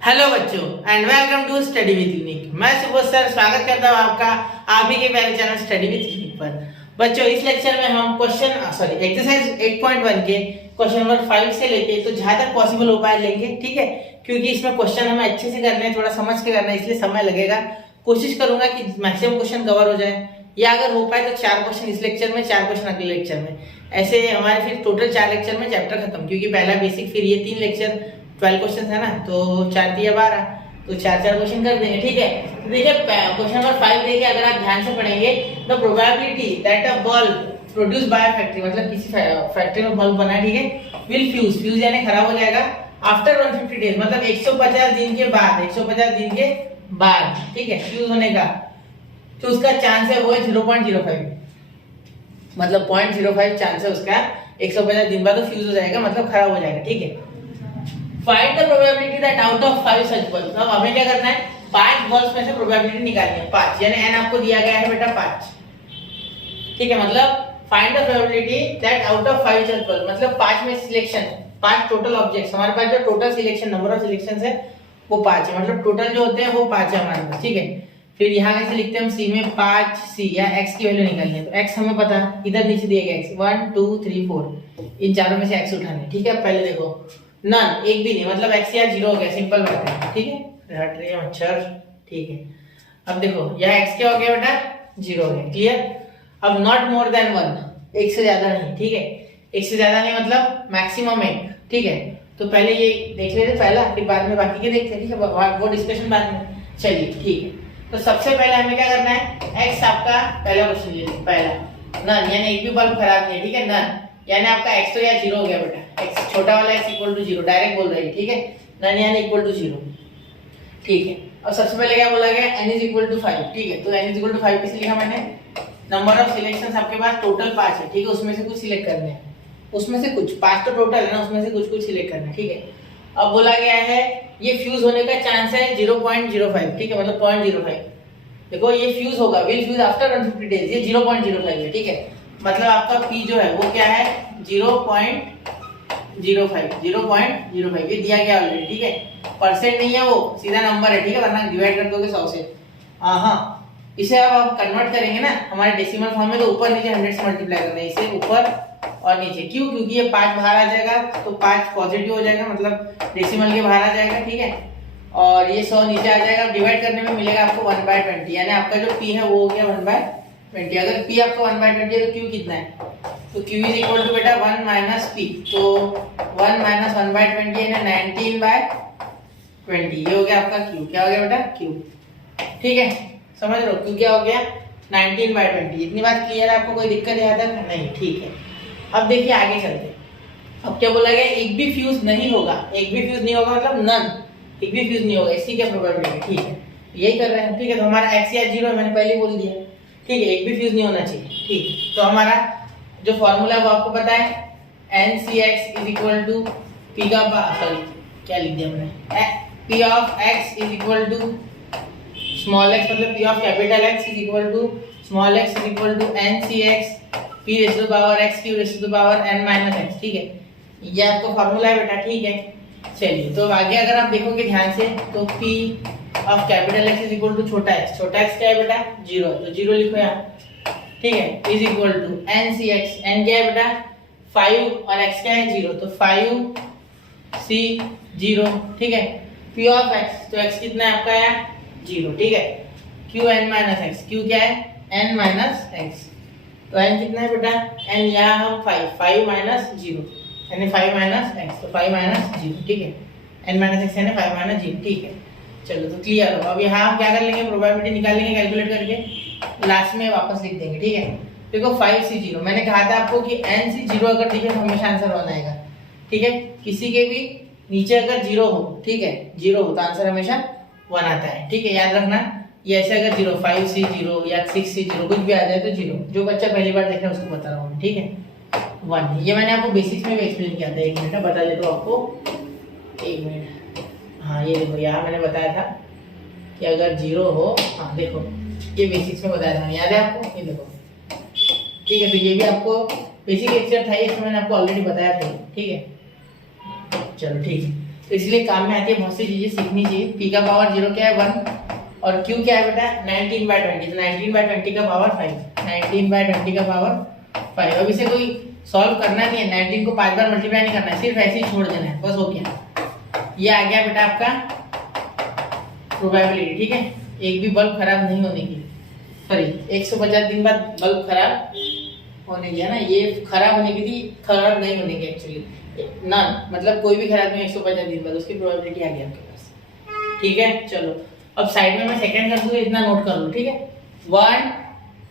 Hello बच्चों and welcome to study with unique. मैं Subodh sir स्वागत करता हूँ आपका आप ही के प्यारे चैनल स्टडी विद यूनिक पर। बच्चों इस लेक्चर में हम एक्सरसाइज 8.1 के क्वेश्चन नंबर 5 से लेके तो जहां तक पॉसिबल हो पाए लेंगे, ठीक है। क्योंकि इसमें क्वेश्चन हमें अच्छे से करने हैं, थोड़ा समझ के करना है, इसलिए समय लगेगा। कोशिश करूंगा कि मैक्सिमम क्वेश्चन कवर हो जाए, या अगर हो पाए तो 4 क्वेश्चन इस लेक्चर में, 4 क्वेश्चन अगले लेक्चर में। ऐसे हमारे फिर टोटल 4 लेक्चर में चैप्टर खत्म, क्योंकि पहला बेसिक, फिर ये 3 लेक्चर 12 क्वेश्चन है ना, तो 4 दिया 12, तो 4 क्वेश्चन कर देंगे, ठीक है। तो देखिए क्वेश्चन नंबर 5 देखिए, अगर आप ध्यान से पढ़ेंगे, the probability that a bulb produce by factory, मतलब किसी फैक्ट्री में बल्ब बना, ठीक है, विल फ्यूज यानी खराब हो जाएगा आफ्टर 150 डेज, मतलब 150 दिन के बाद, 150 दिन के बाद, ठीक है, फ्यूज होने का तो उसका चांस है वो है 0.05, मतलब 0.05 चांस है उसका, 150 दिन बाद तो फ्यूज हो जाएगा, मतलब खराब हो जाएगा, ठीक है। Find the probability that out of 5 such bulbs, अब हमें क्या करना है, 5 बल्ब्स में से प्रोबेबिलिटी निकालनी है, 5, यानी n आपको दिया गया है बेटा 5, ठीक है। मतलब find the probability that out of 5 such bulbs, मतलब 5 में सिलेक्शन, 5 टोटल ऑब्जेक्ट्स, हमारे पास जो total selection number of selections है वो 5 है, मतलब टोटल जो होते हैं वो 5 है हमारे पास, ठीक है। फिर यहाँ कैसे लिखते हैं हम, c में 5 c या x की वैल्यू निकालनी है, तो x हमें पता है, इधर नीचे दिया गया x 1 2 3 4, इन चारों में से x उठाने, ठीक है। पहले देखो नन, एक भी नहीं, मतलब x या 0 हो गया, सिंपल बात है, ठीक है। हट रही है मच्छर, ठीक है। अब देखो यह x क्या हो गया बेटा, 0 हो गया, क्लियर। अब नॉट मोर देन 1, एक से ज्यादा नहीं, ठीक है, एक से ज्यादा नहीं मतलब मैक्सिमम 1, ठीक है। तो पहले ये देख लेते पहला, फिर बाद में बाकी के देखते हैं, ठीक है, वो डिस्कशन बाद में, चलिए ठीक है। तो सबसे पहले हमें क्या करना है, x आपका पहला क्वेश्चन ले लीजिए, पहला नन, यानी एक भी बल्ब खराब नहीं है, ठीक है, नन, यानी आपका x तो या 0 हो गया बेटा, x छोटा वाला x इक्वल टू 0, डायरेक्ट बोल रही है, ठीक है, नन यानी इक्वल टू 0, ठीक है। अब सबसे पहले क्या बोला गया, n इज इक्वल टू 5, ठीक है, तो n इज इक्वल टू 5 किस लिखा मैंने, नंबर ऑफ सिलेक्शंस आपके पास टोटल 5 है, ठीक है, उसमें से कुछ सिलेक्ट करने हैं, उसमें से कुछ, 5 तो टोटल है ना, उसमें से कुछ सिलेक्ट करना है, ठीक है। अब बोला गया है ये फ्यूज होने का चांस है 0.05, ठीक है, मतलब 0.05, देखो ये फ्यूज होगा, विल फ्यूज आफ्टर 150 डेज, ये 0.05 है, ठीक है, मतलब आपका p जो है वो क्या है 0.05, ये दिया गया ऑलरेडी, ठीक है, परसेंट नहीं है वो, सीधा नंबर है, ठीक है, वरना डिवाइड कर दोगे 100 से। हाँ, इसे अब आप कन्वर्ट करेंगे ना हमारे डेसिमल फॉर्म में, तो ऊपर नीचे 100 से मल्टीप्लाई करना है, इसे ऊपर और नीचे, क्यों, क्योंकि ये 5 बाहर आ जाएगा तो 5 पॉजिटिव हो जाएगा, मतलब डेसिमल के बाहर आ जाएगा, ठीक है, और ये 100 नीचे आ जाएगा, डिवाइड करने में मिलेगा आपको 1/20, यानी आपका जो p है वो हो गया 1/20। अगर p आपका 1/20 है तो q कितना है, तो q इज इक्वल टू बेटा 1 माइनस p, तो 1 माइनस 1/20 यानी 19/20, ये हो गया आपका q, क्या हो गया बेटा q, ठीक है, समझ लो q क्या हो गया 19/20। इतनी बात क्लियर है आपको, कोई दिक्कत यहाँ तक नहीं, ठीक है। अब देखिए आगे चलते, अब क्या बोला गया, एक भी फ्यूज नहीं होगा, एक भी फ्यूज नहीं होगा मतलब नन, एक भी फ्यूज नहीं होगा, इसी क्या प्रोबेबिलिटी, ठीक है, यही कर रहे हैं, ठीक है। तो हमारा x या 0 मैंने पहले बोल दिया, ठीक है, एक भी फ्यूज नहीं होना चाहिए, ठीक है। तो हमारा जो फॉर्मूला है वो आपको पता है, NCX is equal to p का, सॉरी क्या लिख दिया मैंने, p of x is equal to small x, मतलब p of capital X is equal to small x is equal to NCX p raise to the power x q raise to the power n minus x, ठीक है, ये आपका formula है बेटा, ठीक है। चलिए तो आगे अगर आप देखोगे ध्यान से, तो p of capital X is equal to छोटा x क्या है बेटा 0, तो 0 लिखो यहाँ, ठीक है, is equal to NCX, n क्या है बेटा 5 और x क्या है 0, तो 5c 0, ठीक है। p ऑफ x, तो x कितना है आपका यहाँ 0, ठीक है, q n minus x, q क्या है n माइनस x, तो n कितना है बेटा n, यहाँ हम 5 माइनस 0 यानी 5 माइनस x, तो 5 माइनस 0, ठीक है, n माइनस x यानी 5 माइनस 0, ठीक है। चलो तो क्लियर हो। अब यहाँ हम क्या कर लेंगे, प्रोबेबिलिटी निकाल लेंगे कैलकुलेट करके, लास्ट में वापस लिख देंगे, ठीक है। देखो 5c 0, मैंने कहा था आपको कि nc 0 अगर दिखे तो हमेशा आंसर 1 आएगा, ठीक है, किसी के भी नीचे अगर 0 हो, ठीक है, 0 हो तो आंसर हमेशा 1 आता है, ठीक है, याद रखना। ये ऐसे अगर 0 5c 0 या 6c 0 कुछ भी आ जाए तो 0, जो बच्चा पहली बार देख रहा है उसको बता रहा हूँ, ठीक है, 1, ये मैंने आपको बेसिक्स में भी एक्सप्लेन किया था, 1 मिनट बता देता हूँ आपको, 1 मिनट, हाँ ये देखो यहाँ मैंने बताया था कि अगर 0 हो, हाँ देखो ये बेसिक्स में बताया था, याद है आपको, ये देखो, ठीक है, तो ये भी आपको बेसिक लेक्चर था, इसमें मैंने आपको ऑलरेडी बताया था, ठीक है। चलो ठीक है, तो इसलिए काम में आती है, बहुत सी चीजें सीखनी चाहिए। पी का पावर 0 क्या है 1 और क्यू क्या है बेटा 19/20, तो 19/20 का पावर 5, 19/20 का पावर 5। अब इसे कोई सॉल्व करना नहीं है, 19 को 5 बार मल्टीप्लाई नहीं करना है, सिर्फ ऐसे ही छोड़ देना है बस, हो गया। ये आ गया बेटा आपका प्रोबेबिलिटी, ठीक है। एक भी बल्ब खराब नहीं होने की, सॉरी 150 दिन बाद बल्ब खराब होने की है ना, ये खराब होने की थी, खराब नहीं होने की एक्चुअली ना, मतलब कोई भी खराब नहीं 150 दिन बाद, उसकी प्रोबेबिलिटी आ गई आपके पास, ठीक है। चलो अब साइड में मैं सेकंड कर दूंगा, इतना नोट कर लो, ठीक है। 1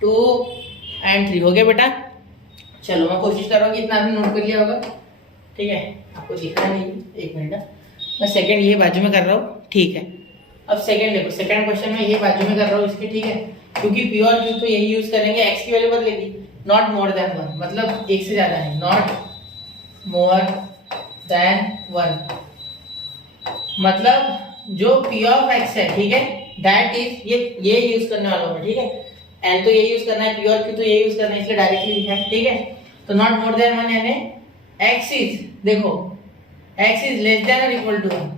2 एंड 3 हो गया बेटा। चलो मैं कोशिश कर रहा हूँ कि इतना आपने नोट कर लिया होगा, ठीक है। आपको दिखना नहीं, एक मिनट मैं सेकंड ये बाजू में कर रहा हूँ, ठीक है। अब सेकंड देखो, सेकंड क्वेश्चन में ये बाजू में कर रहा हूँ इसके, ठीक है, क्योंकि पी और क्यू तो यही यूज करेंगे, एक्स की वैल्यू बदलेगी, नॉट मोर देन 1, मतलब एक से ज्यादा नहीं, नॉट मोर देन 1, मतलब जो पी ऑफ एक्स है, ठीक है, दैट इज ये यूज करने वाला हूं, ठीक है। एन तो ये यूज करना है, पी और क्यू तो ये यूज करना है, इसलिए डायरेक्टली लिखा है, ठीक है। तो नॉट मोर देन 1 यानी एक्स इज, देखो x is less than or equal to 1,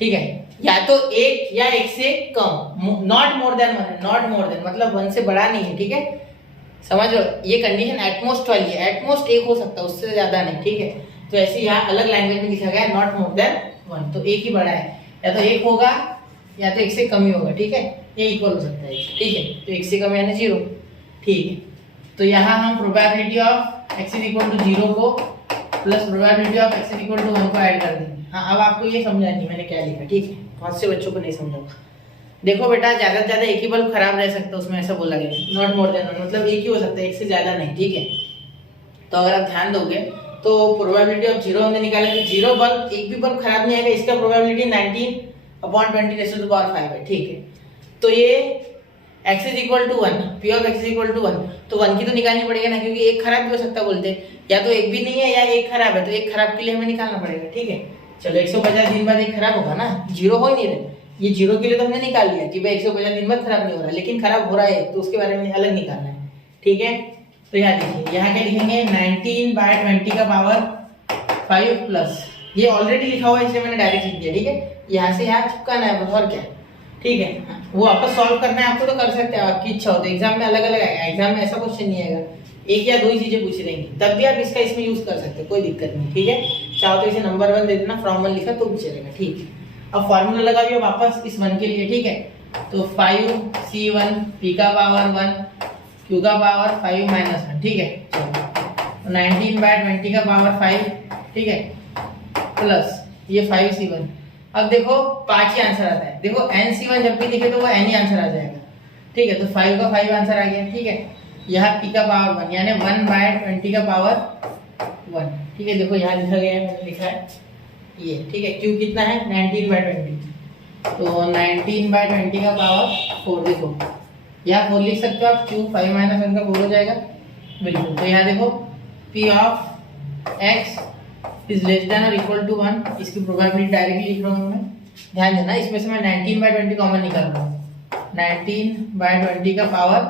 ठीक है, या तो एक या एक से कम, नॉट मोर देन 1 है, नॉट मोर देन मतलब 1 से बड़ा नहीं है, ठीक है, समझ लो। ये कंडीशन एटमोस्ट वाली है, एटमोस्ट एक हो सकता है, उससे ज्यादा नहीं, ठीक है। तो ऐसे यहाँ अलग लैंग्वेज में लिखा गया है नॉट मोर देन 1, तो एक ही बड़ा है, या तो एक होगा या तो एक से कम ही होगा, ठीक है, ये इक्वल हो सकता है, ठीक है। तो एक से कम यानी 0, ठीक है। तो यहाँ हम probability of x is equal to 0 को plus probability of x is equal to 1 को ऐड कर देंगे। हाँ, अब आपको ये समझा नहीं मैंने क्या लिखा, ठीक है, बहुत से बच्चों को नहीं समझा। देखो बेटा, ज्यादा से ज्यादा एक ही बल्ब खराब रह सकता है, उसमें ऐसा बोला गया नॉट मोर देन 1, मतलब एक ही हो सकता है, एक से ज्यादा नहीं, ठीक है। तो अगर आप ध्यान दोगे तो प्रोबेबिलिटी ऑफ 0 हमने निकाला कि 0 बल्ब, एक भी बल्ब खराब नहीं आएगा, इसका प्रोबेबिलिटी 19/20⁵ है, ठीक है। तो ये x is equal to 1, p of x is equal to 1, तो 1 की तो निकालनी पड़ेगा ना, क्योंकि एक खराब भी हो सकता है बोलते हैं, या तो एक भी नहीं है या एक खराब है, तो एक खराब के लिए हमें निकालना पड़ेगा, ठीक है। चलो 150 दिन बाद एक खराब होगा ना, 0 हो ही नहीं रहे, ये 0 के लिए तो हमने निकाल लिया कि भाई 150 दिन बाद खराब नहीं हो रहा, लेकिन खराब हो रहा है तो उसके बारे में अलग निकालना है, ठीक है। तो यहाँ देखिए, यहाँ क्या लिखेंगे 19/20 का पावर 5 प्लस, ये ऑलरेडी लिखा हुआ है इसलिए मैंने डायरेक्ट लिख दिया, ठीक है। यहाँ से यहाँ चिपकाना है बस, और क्या, ठीक है। वो आपको सॉल्व करना है, आपको तो कर सकते हैं, आपकी इच्छा हो तो। एग्जाम में अलग अलग आएगा, एग्जाम में ऐसा क्वेश्चन नहीं आएगा, एक या दो ही चीजें पूछ रहेंगी, तब भी आप इसका इसमें यूज कर सकते हैं, कोई दिक्कत नहीं, ठीक है। चाहो तो इसे नंबर 1 दे देना, फ्रॉम 1 लिखा तो भी चलेगा, ठीक है। अब फॉर्मूला लगा दिया वापस इस 1 के लिए, ठीक है। तो 5c1 p का पावर 1 q का पावर 5 माइनस 1, ठीक है। तो 19/20 का पावर 5, ठीक है, प्लस ये 5c1। अब देखो 5 ही आंसर आता है, देखो nc1 जब भी दिखे तो वो n ही आंसर आ जाएगा, ठीक है। तो 5 का 5 आंसर आ गया, ठीक है। यहाँ p का पावर 1 यानी 1/20 का पावर 1, ठीक है। देखो यहाँ लिखा गया है, मैंने लिखा है ये, ठीक है। q कितना है 19/20, तो 19/20 का पावर 4, देखो यहाँ 4 लिख सकते हो आप, q 5 माइनस 1 का 4 हो जाएगा, बिल्कुल। तो यहाँ देखो p of x is less than or equal to 1, इसकी प्रोबेबिलिटी डायरेक्टली लिख रहा हूँ मैं, ध्यान देना। इसमें से मैं 19/20 कॉमन निकाल रहा हूँ, 19/20 का पावर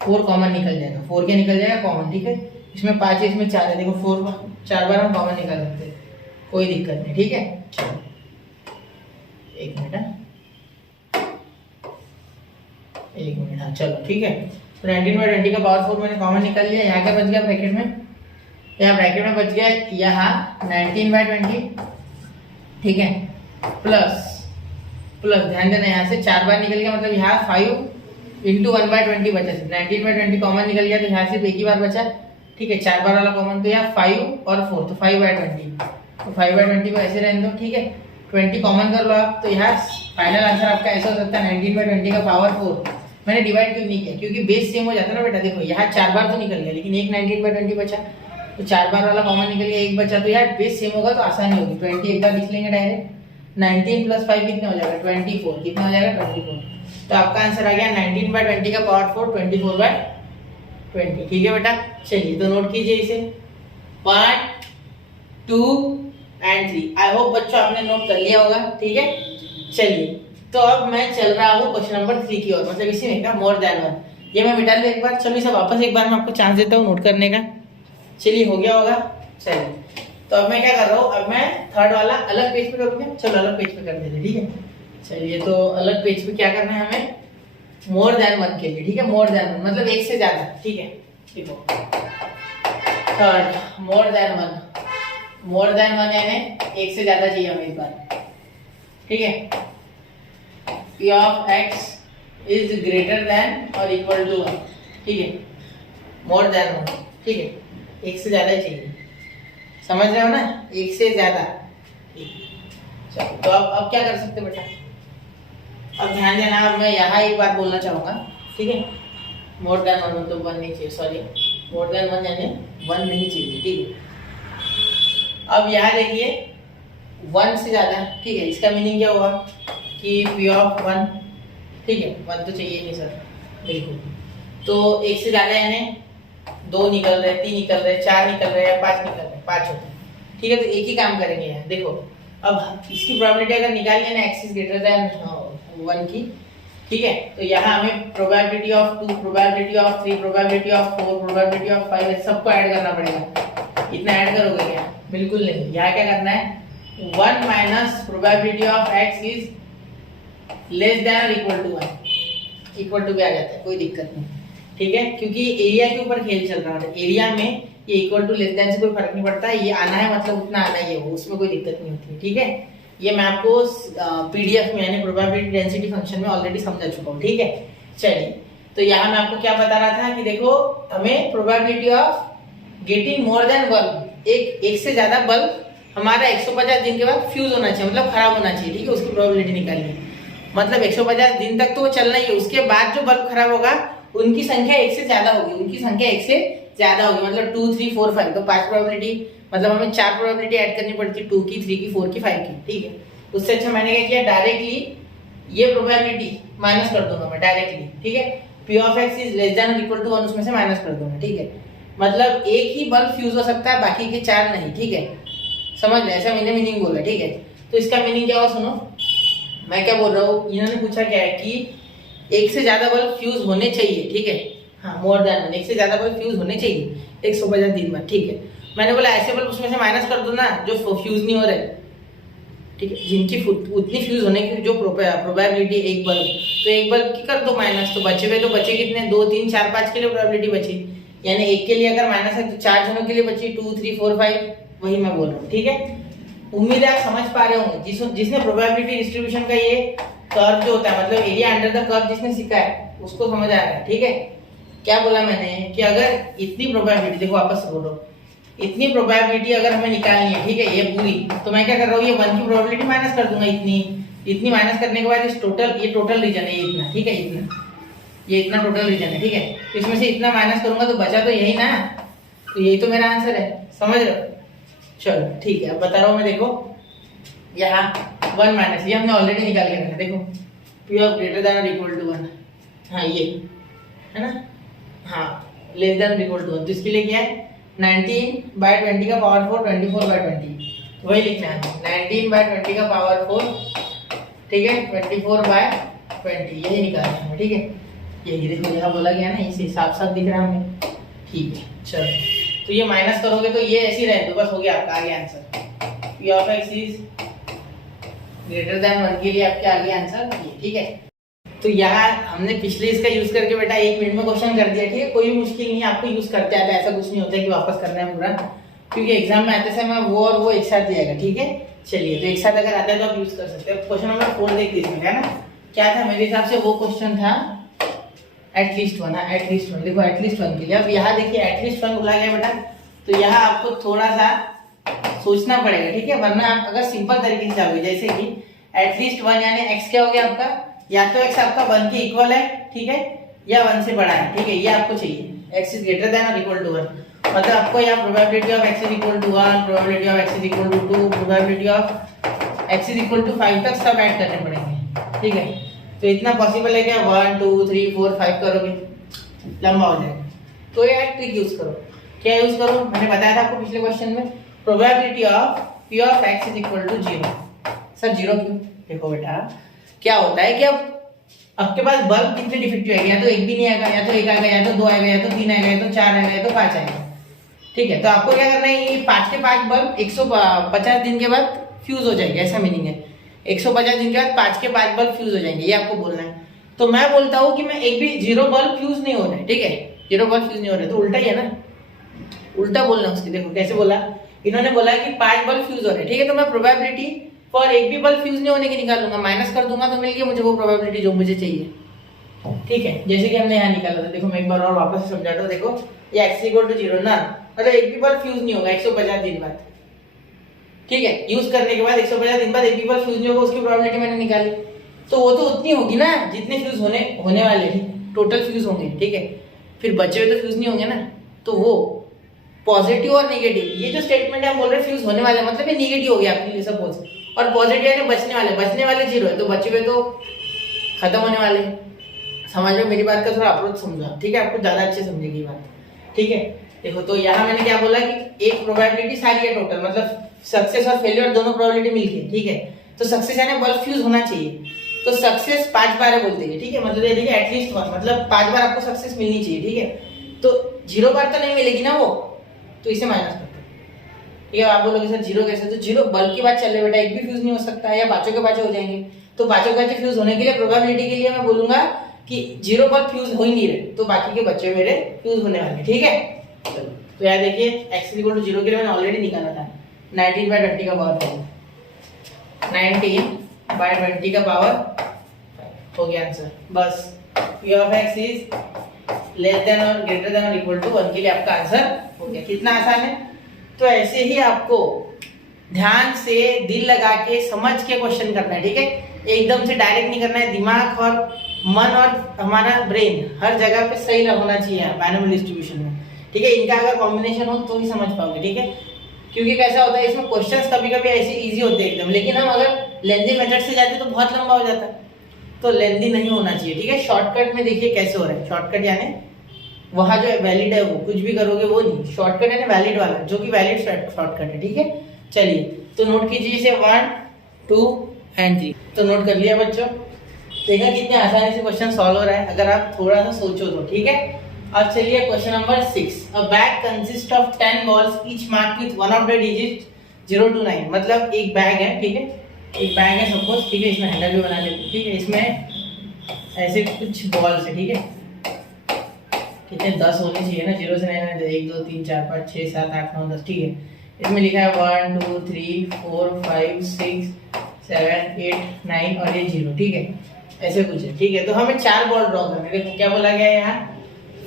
4 कॉमन निकल जाएगा, 4 क्या निकल जाएगा कॉमन, ठीक है। इसमें 5 है, इसमें 4 है, देखो 4 4 बार हम कॉमन निकाल सकते हैं, कोई दिक्कत नहीं, ठीक है। चलो एक मिनट, हाँ चलो ठीक है। तो 19/20 का पावर 4 मैंने कॉमन निकाल लिया, यहाँ क्या बच गया ब्रैकेट में, यहाँ ब्रैकेट में बच गया यहाँ 19/20, ठीक है, प्लस ध्यान देना यहाँ से 4 बार निकल गया, मतलब यहाँ 5 इंटू 1/20 बचा, 19/20 कॉमन निकल गया, तो यहाँ सिर्फ एक ही बार बचा, ठीक है, 4 बार वाला कॉमन, तो यहाँ 5 और 4, तो 5/20, तो 5/20 को ऐसे रहने दो, ठीक है। 20 कॉमन कर लो आप, तो यहाँ फाइनल आंसर आपका ऐसा हो सकता है 19/20 का पावर 4। मैंने डिवाइड क्यों नहीं किया, क्योंकि बेस सेम हो जाता है ना बेटा, देखो यहाँ 4 बार तो निकल गया, लेकिन एक 19/20 बचा, तो 4 बार वाला कॉमन निकल गया, एक बचा, तो यार बेस सेम होगा तो आसानी होगी, 20 एक बार लिख लेंगे डायरेक्ट, 19 + 5 कितना हो जाएगा 24, कितना हो जाएगा 24। तो आपका आंसर आ गया 19/20 का पावर 4 24/20, ठीक है बेटा। चलिए तो नोट कीजिए इसे 1 2 एंड 3। आई होप बच्चों आपने नोट कर लिया होगा, ठीक है। चलिए तो अब मैं चल रहा हूँ क्वेश्चन नंबर 3 की ओर, मतलब इसी में का मोर देन 1, ये मैं मिटा लूँ एक बार। चलो इसे वापस एक बार मैं आपको चांस देता हूँ नोट करने का, चलिए हो गया होगा। चलिए तो अब मैं क्या कर रहा हूँ, अब मैं थर्ड वाला अलग पेज पे करूँगा। चलो अलग पेज पे कर देते, ठीक है। चलिए तो अलग पेज पे क्या करना है हमें, मोर देन वन के लिए, ठीक है। मोर देन वन मतलब एक से ज्यादा, ठीक है। देखो third more than one, more than one यानी एक से ज्यादा चाहिए हमें इस बार, ठीक है। P of x is greater than or equal to one, ठीक है। मोर देन वन, ठीक है, एक से ज्यादा चाहिए, समझ रहे हो ना, एक से ज्यादा। चलो तो अब क्या कर सकते बेटा, अब ध्यान देना। अब मैं यहाँ एक बात बोलना चाहूंगा, ठीक है। मोर देन वन तो वन नहीं चाहिए, सॉरी, मोर देन वन यानी वन नहीं चाहिए, ठीक है। अब यहाँ देखिए वन से ज्यादा, ठीक है। इसका मीनिंग क्या हुआ कि पी ऑफ वन, ठीक है, वन तो चाहिए नहीं सर, बिल्कुल। तो एक से ज्यादा यानी दो निकल रहे, तीन निकल रहे, चार निकल रहे या पांच निकल रहे, पांच होते हैं, ठीक है। तो एक ही काम करेंगे यहाँ, देखो अब इसकी प्रोबेबिलिटी अगर निकालिए ना, x is greater then one की, ठीक है। तो यहाँ हमें probability of 2, probability of 3, probability of 4, probability of 5 सबको ऐड करना पड़ेगा। इतना ऐड करोगे क्या, बिल्कुल नहीं। यहाँ क्या करना है, 1 minus probability of x is less than or equal to 1, equal to भी आ जाता है, कोई दिक्कत नहीं, ठीक है। क्योंकि एरिया के ऊपर खेल चल रहा है, एरिया में ये इक्वल टू लेस देन से कोई फर्क नहीं पड़ता, ये आना है मतलब उतना आना ही है, वो उसमें कोई दिक्कत नहीं होती है, ठीक है। ये मैं आपको पीडीएफ में यानी प्रोबेबिलिटी डेंसिटी फंक्शन में ऑलरेडी समझा चुका हूँ, ठीक है। चलिए तो यहाँ मैं आपको क्या बता रहा था कि देखो हमें probability of getting more than one, एक से ज्यादा बल्ब हमारा 150 दिन के बाद फ्यूज होना चाहिए, मतलब खराब होना चाहिए, ठीक है। उसकी प्रोबेबिलिटी निकालनी है, मतलब 150 दिन तक तो वो चलना ही है, उसके बाद जो बल्ब खराब होगा उनकी संख्या एक से ज्यादा होगी, उनकी संख्या एक से ज्यादा होगी, मतलब 2, 3, 4, 5, तो 5 प्रोबेबिलिटी, मतलब हमें 4 प्रोबेबिलिटी ऐड करनी पड़ती है, 2 की, 3 की, 4 की, 5 की, ठीक है। उससे अच्छा मैंने क्या किया, डायरेक्टली ये प्रोबेबिलिटी माइनस कर दूंगा मैं डायरेक्टली, ठीक है। P of x is less than or equal to 1 उसमें से माइनस कर दूंगा, ठीक है। मतलब एक ही बल्ब फ्यूज हो सकता है, बाकी के 4 नहीं, ठीक है। समझ रहे, ऐसा मैंने मीनिंग बोला, ठीक है। तो इसका मीनिंग क्या हुआ, सुनो मैं क्या बोल रहा हूँ। इन्होंने पूछा क्या है कि एक से ज्यादा बल्ब फ्यूज होने चाहिए, ठीक है। हाँ, मोर देन एक से ज्यादा बल्ब फ्यूज होने चाहिए 150 दिन में, ठीक है। मैंने बोला ऐसे बल्ब उसमें से माइनस कर दो ना जो फ्यूज नहीं हो रहे, ठीक है, जिनकी उतनी फ्यूज होने की जो प्रोबेबिलिटी एक बल्ब, तो एक बल्ब की कर दो माइनस, तो बचे हुए तो बचे कितने, 2, 3, 4, 5 के लिए प्रोबेबिलिटी बची, यानी एक के लिए अगर माइनस है तो 4 जनों के लिए बची, 2, 3, 4, 5, वही मैं बोल रहा हूँ, ठीक है। उम्मीद है आप समझ पा रहे होंगे। जिसने प्रोबेबिलिटी डिस्ट्रीब्यूशन का ये कर्व जो होता है, मतलब एरिया अंडर द कर्व जिसने सीखा है उसको समझ आ रहा है, ठीक है। क्या बोला मैंने कि अगर इतनी प्रोबेबिलिटी, देखो वापस से बोल रहा हूँ, इतनी प्रोबेबिलिटी अगर हमें निकालनी है, ठीक है, ये पूरी, तो मैं क्या कर रहा हूँ, ये 1 की प्रोबेबिलिटी माइनस कर दूंगा, इतनी माइनस करने के बाद इस ये टोटल रीजन है, ये इतना, ठीक है, ये इतना टोटल रीजन है, ठीक है। तो इसमें से इतना माइनस करूंगा तो बचा तो यही ना, तो यही तो मेरा आंसर है, समझ रहे हो। चलो ठीक है, अब बता रहा हूँ मैं, देखो यहाँ 1 माइनस, ये हमने ऑलरेडी निकाल के रखा, देखो P of greater than or equal to 1, हाँ ये है ना, हाँ less than or equal to 1, तो इसके लिए क्या है 19/20 का पावर 4, 24/20, तो वही लिखना है 19/20 का पावर 4, ठीक है, 24/20, यही निकालना है हमें, ठीक है। यही देखो यहाँ बोला गया ना, इसे साफ साफ दिख रहा है हमें, ठीक है। चलो तो ये माइनस करोगे तो ये ऐसे ही रहे, तो बस हो गया आपका आगे answer, P of x is greater then 1 के लिए आपके आगे आंसर ये, ठीक है। तो यहाँ हमने पिछले इसका यूज करके बेटा 1 मिनट में क्वेश्चन कर दिया, ठीक है, कोई मुश्किल नहीं है, आपको यूज करते आते ऐसा कुछ नहीं होता है कि वापस करना है पूरा, क्योंकि एग्जाम में आते समय वो और वो एक साथ दिया गया, ठीक है। चलिए तो एक साथ अगर आता है तो आप यूज कर सकते हैं। क्वेश्चन नंबर 4 देख लीजिए, है ना, क्या था मेरे हिसाब से वो क्वेश्चन था एटलीस्ट 1, एटलीस्ट 1, देखो एटलीस्ट 1 के लिए। अब यहाँ देखिए एटलीस्ट 1 बोला गया बेटा, तो यहाँ आपको थोड़ा सा सोचना पड़ेगा, ठीक है, वरना आप अगर सिंपल तरीके से जाओगे, जैसे कि एटलीस्ट 1 यानी x क्या हो गया आपका, या तो x आपका 1 के इक्वल है, ठीक है, या 1 से बड़ा है, ठीक है, ये आपको चाहिए, x is greater than or equal to 1, मतलब आपको यहाँ probability of x is equal to 1, probability of x is equal to 2, probability of x is equal to 5 तक सब ऐड करने पड़ेंगे, ठीक है। तो इतना पॉसिबल है क्या, 1, 2, 3, 4, 5 करोगे लंबा हो जाएगा, तो ये ट्रिक यूज करो। क्या यूज करो, मैंने बताया था आपको पिछले क्वेश्चन में, probability of p of x is equal to 0। Sir 0 क्यों, देखो बेटा क्या होता है कि अब आपके पास बल्ब कितने डिफेक्टिव आएंगे, या तो एक भी नहीं आएगा, या तो एक आएगा, या तो 2 आएगा, या तो 3 आएगा, या तो 4 आएगा, या तो 5 आएगा, ठीक है। तो आपको क्या करना है, ये 5 के 5 बल्ब 150 दिन के बाद फ्यूज हो जाएंगे, ऐसा मीनिंग है। 150 दिन के बाद 5 के 5 बल्ब फ्यूज हो जाएंगे, ये आपको बोलना है। तो मैं बोलता हूँ कि मैं एक भी 0 बल्ब फ्यूज नहीं हो रहा है, ठीक है, 0 बल्ब फ्यूज नहीं हो रहा है, तो उल्टा ही है ना, उल्टा बोलना उसकी। देखो कैसे बोला, इन्होंने बोला कि 5 बल्ब फ्यूज हो रहे हैं, ठीक है, तो मैं प्रोबेबिलिटी फॉर एक भी बल्ब फ्यूज नहीं होने की निकालूंगा, माइनस कर दूंगा तो मिल गया मुझे वो प्रोबेबिलिटी जो मुझे चाहिए, ठीक है। जैसे कि हमने यहाँ निकाला था, देखो मैं एक बार और वापस समझाता हूँ। देखो ये x = 0 ना, मतलब एक भी बल्ब फ्यूज नहीं होगा 150 दिन बाद, ठीक है, यूज करने के बाद 150 दिन बाद एक भी बल्ब फ्यूज नहीं होगा, उसकी प्रोबेबिलिटी मैंने निकाली, तो वो तो उतनी होगी ना जितने फ्यूज होने वाले, टोटल फ्यूज होंगे, ठीक है, फिर बचे हुए तो फ्यूज नहीं होंगे ना, तो वो पॉजिटिव और नेगेटिव, ये जो स्टेटमेंट है हम बोल रहे हैं फ्यूज होने वाले, मतलब ये नेगेटिव हो गया आपके लिए सपोज, और पॉजिटिव है बचने वाले 0 है, तो बचे हुए तो खत्म होने वाले। समझ में मेरी बात का थोड़ा अप्रोच समझा, ठीक है, आपको ज्यादा अच्छे समझेगी बात, ठीक है। देखो तो यहाँ मैंने क्या बोला कि एक प्रोबेबिलिटी सारी है टोटल, मतलब सक्सेस और फेलियर दोनों प्रोबेबिलिटी मिलके, ठीक है, तो सक्सेस यानी बल्ब फ्यूज होना चाहिए, तो सक्सेस 5 बार बोलते हैं, ठीक है, मतलब ये देखिए एटलीस्ट 1, मतलब 5 बार आपको सक्सेस मिलनी चाहिए, ठीक है, तो 0 बार तो नहीं मिलेगी ना वो, तो इसे माइनस करते हैं, ठीक है। आप बोलोगे सर 0 कैसे, तो 0 बल्ब की बात चल रही है बेटा, एक भी फ्यूज नहीं हो सकता है, या पांचों के पांचों हो जाएंगे, तो पांचों के पांचों फ्यूज होने के लिए प्रोबेबिलिटी के लिए मैं बोलूंगा कि 0 बल्ब फ्यूज हो ही नहीं रहे, तो बाकी के बच्चे मेरे फ्यूज होने वाले, ठीक है। चलो तो यार देखिए x = 0 के लिए मैंने ऑलरेडी निकाला था, 19/20 का पावर 19/20 का पावर हो गया आंसर। बस p of x is less than और greater than or equal to 1 के लिए आपका आंसर हो गया। कितना आसान है। तो ऐसे ही आपको ध्यान से दिल लगा के समझ के क्वेश्चन करना है, ठीक है, एकदम से डायरेक्ट नहीं करना है। दिमाग और मन और हमारा ब्रेन हर जगह पे सही होना चाहिए बाइनोमियल डिस्ट्रीब्यूशन में, ठीक है। इनका अगर कॉम्बिनेशन हो तो ही समझ पाओगे, ठीक है, क्योंकि कैसा होता है इसमें क्वेश्चंस कभी कभी ऐसे इजी होते हैं एकदम, लेकिन हम अगर लेंथी मेथड से जाते तो बहुत लंबा हो जाता है, तो लेंथी नहीं होना चाहिए, ठीक है। शॉर्टकट में देखिए कैसे हो रहा है, शॉर्टकट यानी वहां जो वैलिड है वो कुछ भी करोगे वो नहीं, शॉर्टकट यानी वैलिड वाला, जो कि वैलिड शॉर्टकट है, ठीक है। चलिए तो नोट कीजिए इसे 1 2 and 3, तो नोट कर लिया बच्चों। देखा कितने आसानी से क्वेश्चन सॉल्व हो रहा है अगर आप थोड़ा सा सोचो तो, ठीक है। अब चलिए question number 6, a bag consist of 10 balls each marked with one of the digit 0 to 9, मतलब एक बैग है, ठीक है, एक बैग है सपोज, ठीक है, इसमें हैंडल भी बना लेते, ठीक है, इसमें ऐसे कुछ बॉल्स है, ठीक है, कितने 10 होने चाहिए ना, 0 से 9 1 2 3 4 5 6 7 8 9 10, ठीक है। इसमें लिखा है 1 2 3 4 5 6 7 8 9 और ये 0, ठीक है, ऐसे कुछ है, ठीक है। तो हमें 4 बॉल ड्रॉ करने, देखो क्या बोला गया है यहाँ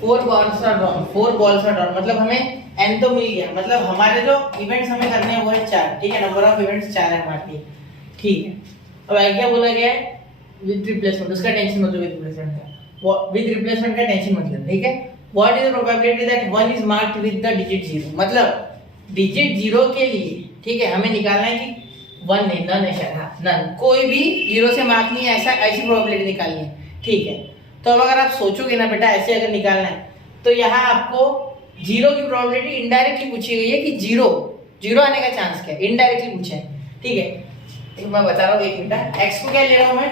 4 balls are drawn, 4 balls are drawn, मतलब हमें n तो मिल गया, मतलब हमारे जो इवेंट्स हमें करने हैं वो है 4, ठीक है, नंबर ऑफ इवेंट्स 4 है हमारे लिए, ठीक है। अब आगे क्या बोला गया है विद रिप्लेसमेंट, उसका टेंशन मतलब विद रिप्लेसमेंट का, विद रिप्लेसमेंट का टेंशन मतलब, ठीक है। What is the probability that 1 is marked with the digit 0, मतलब डिजिट 0 के लिए, ठीक है, हमें निकालना है कि 1 नहीं, नन है शायद, हाँ नन, कोई भी 0 से मार्क नहीं है, ऐसा ऐसी प्रोबेबिलिटी निकालनी है, ठीक है। तो अब अगर आप सोचोगे ना बेटा ऐसे अगर निकालना है, तो यहाँ आपको 0 की प्रोबेबिलिटी इनडायरेक्टली पूछी गई है कि 0 आने का चांस क्या है, इनडायरेक्टली पूछा है, ठीक है। मैं बता रहा हूँ, एक मिनट, x को क्या ले रहा हूँ मैं,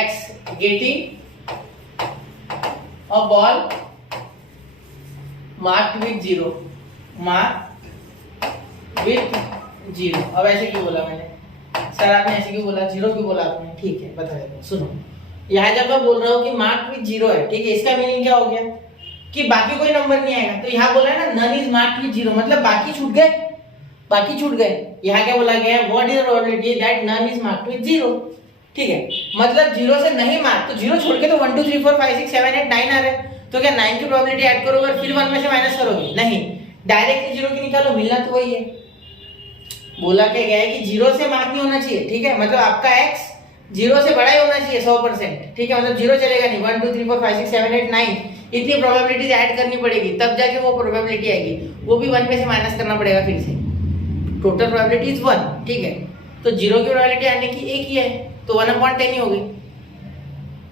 x getting a ball marked with 0, mark with 0। अब ऐसे क्यों बोला मैंने, सर आपने ऐसे क्यों बोला, 0 क्यों बोला आपने, ठीक है बता देता हूँ, सुनो। यहाँ जब मैं बोल रहा हूँ कि मार्क विद 0 है, ठीक है, इसका मीनिंग क्या हो गया कि बाकी कोई नंबर नहीं आएगा, तो यहाँ बोला है ना नन इज मार्क्ड विद 0, मतलब बाकी छूट गए, यहाँ क्या बोला गया है what is the probability that none is marked with 0, ठीक है, मतलब 0 से नहीं मार्क, तो 0 छोड़ के तो 1 2 3 4 5 6 7 8 9 आ रहे, तो क्या 9 की प्रोबेबिलिटी ऐड करोगे और फिर 1 में से माइनस करोगे, नहीं, डायरेक्टली 0 की निकालो, मिलना तो वही है। बोला क्या गया है कि 0 से मार्क नहीं होना चाहिए, ठीक है, मतलब आपका x 0 से बड़ा ही होना चाहिए 100%, ठीक है, मतलब 0 चलेगा नहीं, 1 2 3 4 5 6 7 8 9 इतनी प्रोबेबिलिटीज ऐड करनी पड़ेगी, तब जाके वो प्रोबेबिलिटी आएगी, वो भी 1 में से माइनस करना पड़ेगा फिर से, टोटल प्रोबेबिलिटी इज 1, ठीक है। तो 0 की प्रोबेबिलिटी आने की एक ही है, तो 1/10 ही हो गई,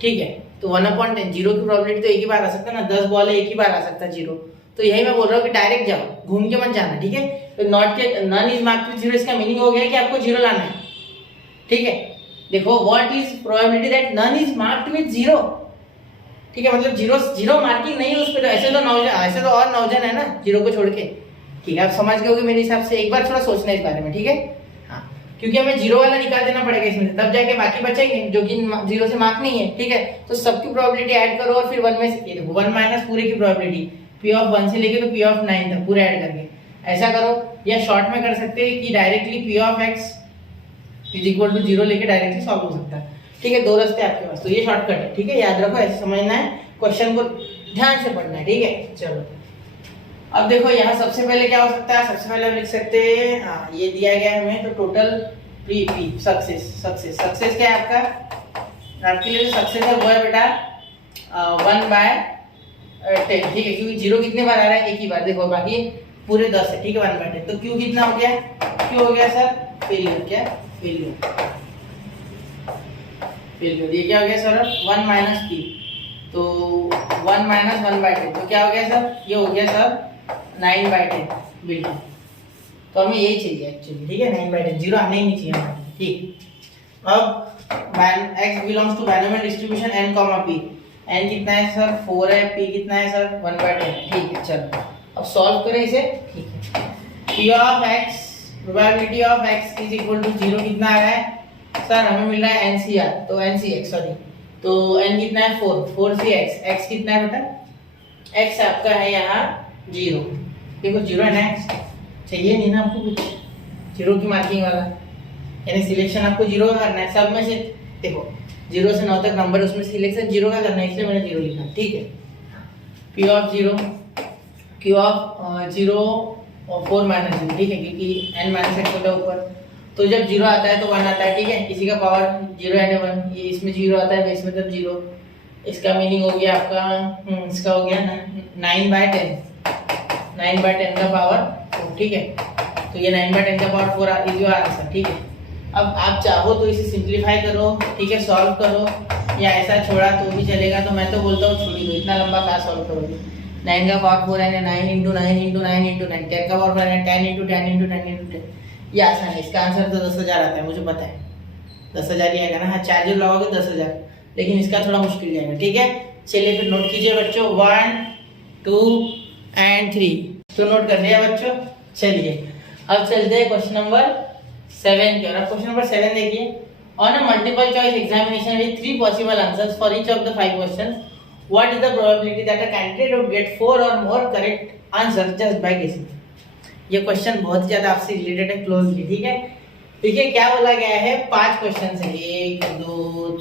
ठीक है, तो 1/10, 0 की प्रोबेबिलिटी तो एक ही बार आ सकता है ना, 10 बॉल है एक ही बार आ सकता है 0, तो यही मैं बोल रहा हूँ कि डायरेक्ट जाओ, घूम के मत जाना, ठीक है। तो नॉट के नन इज मार्क्ड विद 0, इसका मीनिंग हो गया कि आपको 0 लाना है, ठीक है। देखो what is probability that none is marked with 0, ठीक है, मतलब जीरो जीरो मार्किंग नहीं है उस पर, ऐसे तो 9 ऐसे तो और 9 जन है ना जीरो को छोड़ के। ठीक है, आप समझ गए होगे मेरे हिसाब से, एक बार थोड़ा सोचना इस बारे में, ठीक है। हाँ, क्योंकि हमें जीरो वाला निकाल देना पड़ेगा इसमें, तब जाके बाकी बचेंगे जो कि जीरो से मार्क नहीं है, ठीक है। तो सबकी प्रोबेबिलिटी ऐड करो और फिर 1 में से 1 माइनस पूरे की प्रोबेबिलिटी, पी ऑफ 1 से लेके तो पी ऑफ 9 तक पूरा ऐड करके ऐसा करो। या शॉर्ट में कर सकते हैं कि directly p of x is equal to 0 लेके डायरेक्टली सॉल्व हो सकता है, ठीक है। 2 रास्ते आपके पास, तो ये शॉर्टकट है, ठीक है। याद रखो, ऐसे समझना है, क्वेश्चन को ध्यान से पढ़ना है, ठीक है। चलो अब देखो यहाँ सबसे पहले क्या हो सकता है, सबसे पहले हम लिख सकते हैं, हाँ ये दिया गया है हमें, तो total P P success success success क्या है आपका, आपके लिए जो सक्सेस है वो है बेटा 1/10, ठीक है। क्योंकि जीरो कितने बार आ रहा है, एक ही बार, देखो बाकी पूरे 10 है, ठीक है। 1/10 तो क्यू कितना हो गया, क्यू हो गया सर फेलियर, क्या फेलियर, फेलियर ये क्या हो गया सर 1 माइनस पी, तो 1 माइनस 1/10 तो क्या हो गया सर, ये हो गया सर 9/10 बिल्कुल। तो हमें यही चाहिए एक्चुअली, ठीक है, 9/10, जीरो आने ही नहीं चाहिए हमारे, ठीक। अब x belongs to binomial distribution n, p, n कितना है सर 4 है, p कितना है सर 1/10, ठीक है। चलो अब सॉल्व करें इसे, ठीक है। p of x, probability of x is equal to 0 कितना आ रहा है सर, हमें मिल रहा है NCR, तो NCX सॉरी, तो n कितना है 4 से x कितना है बेटा, x आपका है यहाँ 0, देखो 0 है ना, x चाहिए नहीं ना आपको कुछ, 0 की मार्किंग वाला, यानी सिलेक्शन आपको 0 का करना है सब में से, देखो 0 से 9 तक नंबर, उसमें सिलेक्शन 0 का करना है, इसलिए मैंने 0 लिखा, ठीक है। p ऑफ 0, q ऑफ 0 और 4 माइनस 0, ठीक है, क्योंकि n माइनस x होता है ऊपर, तो जब 0 आता है तो 1 आता है, ठीक है। इसी का पावर 0 यानी 1, ये इसमें 0 आता है तो इसमें तब 0, इसका मीनिंग हो गया आपका, इसका हो गया 9/10, 9/10 का पावर 4, ठीक है। तो ये 9/10 का पावर 4 इज योर आंसर, ठीक है। अब आप चाहो तो इसे सिंप्लीफाई करो, ठीक है, सॉल्व करो, या ऐसा छोड़ा तो भी चलेगा, तो मैं तो बोलता हूँ छोड़ दो, इतना लंबा क्या सॉल्व करोगे। 9 का पावर 4 है, 9 × 9 × 9 × 9, 10 का पावर 4 है, 10 × 10 × 10 × 10, ये आसान है। इसका आंसर तो 10,000 आता है, मुझे पता है 10,000 ही आएगा ना, हाँ 4 जीरो लगाओगे 10,000, लेकिन इसका थोड़ा मुश्किल जाएगा, ठीक है। चलिए फिर नोट कीजिए बच्चों, 1 2 और 3, तो नोट कर लिया बच्चों। चलिए अब चलते हैं क्वेश्चन नंबर 7 की ओर। अब क्वेश्चन नंबर 7 देखिए, on a multiple choice examination with 3 possible answers for each of the 5 questions, what is the probability that a candidate would get 4 or more correct answer just by गेसिंग। ये question बहुत ज्यादा आपसे related है closely, ठीक है। देखिए क्या बोला गया है, 5 क्वेश्चन है, 1 2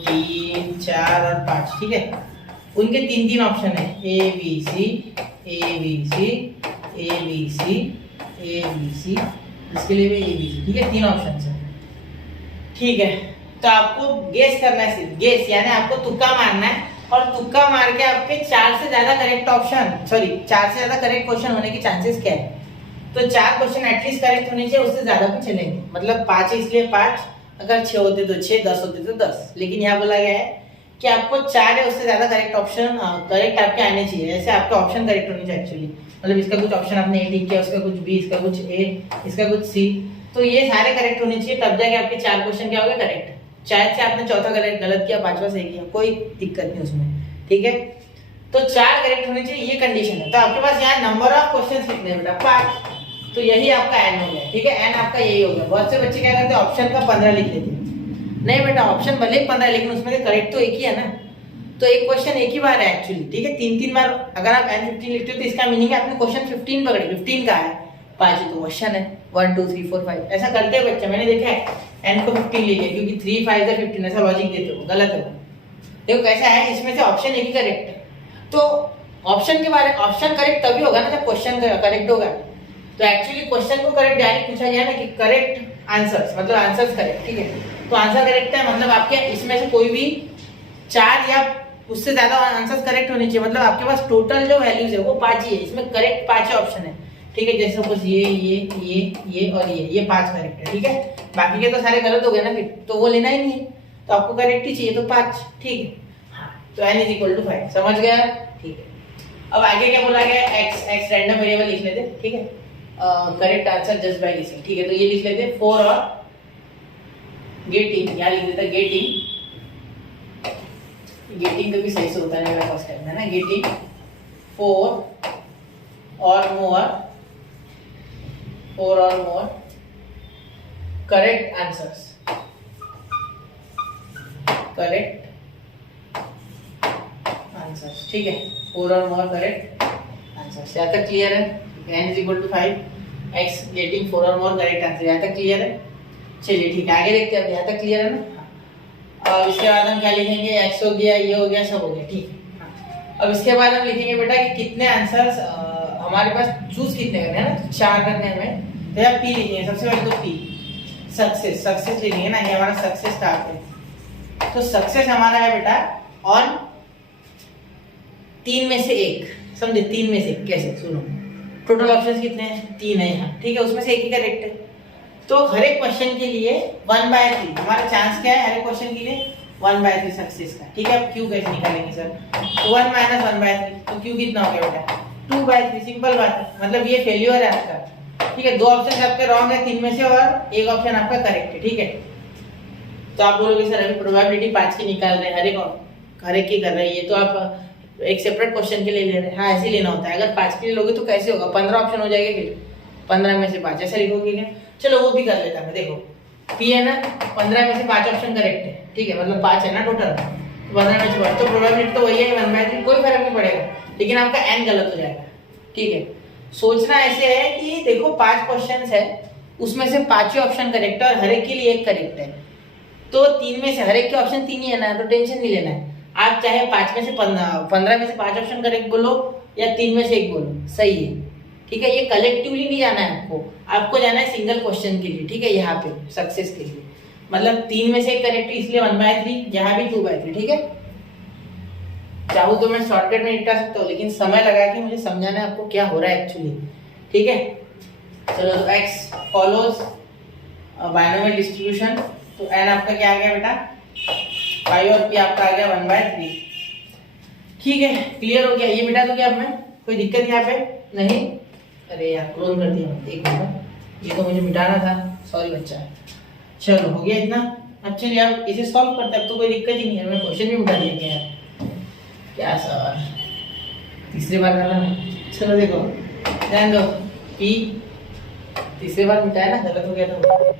3 4 और 5, ठीक है। उनके 3 ऑप्शन है, A B C A B C A B C A B C, इसके लिए भी ए बी सी, ठीक है, 3 ऑप्शन है, ठीक है। तो आपको गेस करना है, सिर्फ गेस, यानी आपको तुक्का मारना है, और तुक्का मार के आपके 4 से ज्यादा करेक्ट ऑप्शन, सॉरी 4 से ज्यादा करेक्ट क्वेश्चन होने की चांसेस क्या है, तो 4 क्वेश्चन एटलीस्ट करेक्ट होने चाहिए, उससे ज्यादा भी चलेंगे, मतलब 5 है इसलिए 5, अगर 6 होते तो 6, 10 होते तो 10, लेकिन यहाँ बोला गया है कि आपको 4 है उससे ज्यादा करेक्ट ऑप्शन करेक्ट आपके आने चाहिए, ऐसे आपके ऑप्शन करेक्ट होने चाहिए एक्चुअली, मतलब इसका कुछ ऑप्शन आपने ए ठीक किया, उसका कुछ बी, इसका कुछ ए, इसका कुछ सी, तो ये सारे करेक्ट होने चाहिए, तब जाके आपके 4 क्वेश्चन क्या हो गए करेक्ट। शायद से आपने चौथा करेक्ट गलत किया, 5वां सही किया, कोई दिक्कत नहीं उसमें, ठीक है। तो 4 करेक्ट होने चाहिए, ये कंडीशन है। तो आपके पास यहाँ नंबर ऑफ क्वेश्चन कितने हैं बेटा, 5, तो यही आपका एन हो गया, ठीक है, एन आपका यही हो गया। बहुत से बच्चे क्या करते हैं, ऑप्शन का 15 लिख लेते हैं, नहीं बेटा ऑप्शन भले ही 15 लेकिन उसमें से करेक्ट तो एक ही है ना, तो एक क्वेश्चन एक ही बार है एक्चुअली, ठीक है। 3 बार अगर आप n 15 लिखते हो तो इसका मीनिंग है आपने क्वेश्चन 15 पकड़े, 15 का है, 5 तो क्वेश्चन है, 1 2 3 4 5, ऐसा करते हैं बच्चे, मैंने देखा है n को 15 लीजिए, क्योंकि 3 5 15, ऐसा लॉजिक देते हो, गलत है। देखो कैसा है, इसमें से ऑप्शन एक ही करेक्ट है, तो ऑप्शन के बारे ऑप्शन करेक्ट तभी होगा ना जब क्वेश्चन करेक्ट होगा। तो एक्चुअली क्वेश्चन को करेक्ट डायरेक्ट पूछा गया ना कि करेक्ट आंसर्स, मतलब आंसर्स करेक्ट, ठीक है। तो आंसर करेक्ट है, मतलब आपके इसमें से कोई भी 4 या उससे ज्यादा आंसर्स करेक्ट होने चाहिए, मतलब आपके पास टोटल जो वैल्यूज है वो 5 ही है, इसमें करेक्ट 5 ऑप्शन है, ठीक है। जैसे सपोज ये और ये 5 करेक्ट है, ठीक है। बाकी के तो सारे गलत हो गए ना, फिर तो वो लेना ही नहीं है, तो आपको करेक्ट ही चाहिए, तो 5, ठीक है। हाँ, तो n = 5, समझ गया, ठीक है। अब आगे क्या बोला गया, x रैंडम वेरिएबल लिख लेते, ठीक है। करेक्ट आंसर जस्ट बाय गेसिंग, ठीक है। तो ये लिख लेते 4 और गेटिंग, यहाँ लिख देता गेटिंग गेटिंग कभी सही से होता नहीं मेरा फर्स्ट टाइम है ना। Getting 4 or more correct answers, ठीक है। 4 और मोर करेक्ट आंसर्स, यहाँ तक क्लियर है। n is equal to 5, x getting 4 or more correct answer, यहाँ तक क्लियर है। चलिए ठीक है, आगे देखते हैं। यहाँ तक क्लियर है ना। अब इसके बाद हम क्या लिखेंगे, x हो गया, ये हो गया, सब हो गया, ठीक है। अब इसके बाद हम लिखेंगे बेटा कि कितने आंसर्स हमारे पास चूज कितने करने हैं ना, 4 करने हमें, तो यहाँ p लिखेंगे। सबसे पहले तो p सक्सेस लिखेंगे ना, ये हमारा सक्सेस का है। तो सक्सेस हमारा है बेटा ऑन 3 में से 1, समझे, 3 में से कैसे, सुनो। टोटल ऑप्शंस कितने हैं, 3 है यहाँ, ठीक है, उसमें से एक ही करेक्ट है। तो हर एक क्वेश्चन के लिए 1/3 हमारा चांस क्या है, हर एक क्वेश्चन के लिए 1/3 सक्सेस का, ठीक है। अब क्यू कैसे निकालेंगे सर, तो 1 - 1/3, तो क्यू कितना हो गया बेटा 2/3, सिंपल बात है। मतलब ये फेल्योर है आपका, ठीक है। 2 ऑप्शन आपके रॉन्ग है 3 में से, और एक ऑप्शन आपका करेक्ट है, ठीक है। तो आप बोलोगे सर अभी प्रोबेबिलिटी 5 की निकाल रहे हैं, हर एक की कर रहे हैं, ये तो आप एक सेपरेट क्वेश्चन के लिए ले रहे हैं। हाँ, ऐसे लेना होता है। अगर 5 के लिए लोगे तो कैसे होगा, 15 ऑप्शन हो जाएंगे, फिर 15 में से 5 ऐसा लिखोगे क्या। चलो वो भी कर लेता है। देखो पी है ना, 15 में से 5 ऑप्शन करेक्ट है, ठीक है, मतलब 5 है ना टोटल, 15 में से 5, तो प्रोबेबिलिटी तो वही है 1/3, कोई फर्क नहीं पड़ेगा, लेकिन आपका n गलत हो जाएगा, ठीक है। सोचना ऐसे है कि देखो 5 क्वेश्चंस है, उसमें से 5 ही ऑप्शन करेक्ट है और हर एक के लिए एक करेक्ट है, तो 3 में से हर एक के ऑप्शन 3 ही है ना, तो टेंशन नहीं लेना है। आप चाहे 5 में से 15 में से 5 ऑप्शन करेक्ट बोलो या 3 में से 1 बोलो, सही है, ठीक है। ये कलेक्टिवली नहीं जाना है आपको जाना है सिंगल क्वेश्चन के लिए, ठीक है। यहाँ पे सक्सेस के लिए मतलब 3 में से 1 करेक्ट, इसलिए 1/3, यहाँ भी 2/3, ठीक है। चाहूँ तो मैं शॉर्टकट में निपटा सकता हूँ, लेकिन समय लगा के मुझे समझाना है आपको क्या हो रहा है एक्चुअली, ठीक है। चलो तो x फॉलोज बाइनोमियल डिस्ट्रीब्यूशन, तो n आपका क्या आ गया बेटा 5 और p आपका आ गया 1/3, ठीक है। क्लियर हो गया, ये मिटा दूं क्या अब मैं, कोई दिक्कत यहाँ पे नहीं। अरे यार क्लोज कर दिया, एक मिनट, ये तो मुझे मिटाना था, सॉरी बच्चा। चलो हो गया इतना। अब चलिए आप इसे सॉल्व करते हैं, अब तो कोई दिक्कत ही नहीं है, मैं क्वेश्चन भी मिटा दिया यार, क्या सर तीसरी बार करना है। चलो देखो ध्यान दो, p तीसरी बार मिटाया ना, गलत हो गया तो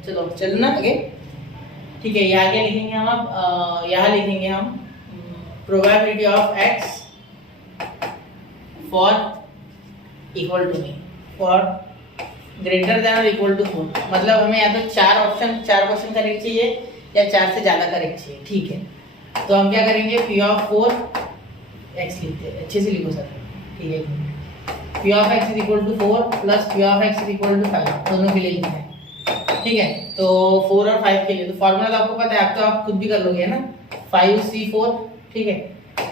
चलो चलना आगे, ठीक है। ये आगे लिखेंगे हम, अब यहाँ लिखेंगे हम probability of x for equal to नहीं, for greater than or equal to 4, मतलब हमें या तो 4 क्वेश्चन करेक्ट चाहिए या 4 से ज्यादा करेक्ट चाहिए, ठीक है। तो हम क्या करेंगे, p ऑफ 4 x लिखते हैं, अच्छे से लिखो सर, ठीक है। p of x is equal to 4 plus p of x is equal to 5, दोनों के लिए लिखना है, ठीक है। तो 4 और 5 के लिए तो फॉर्मूला तो आपको पता है, आप तो आप खुद भी कर लोगे ना, 5c4, ठीक है।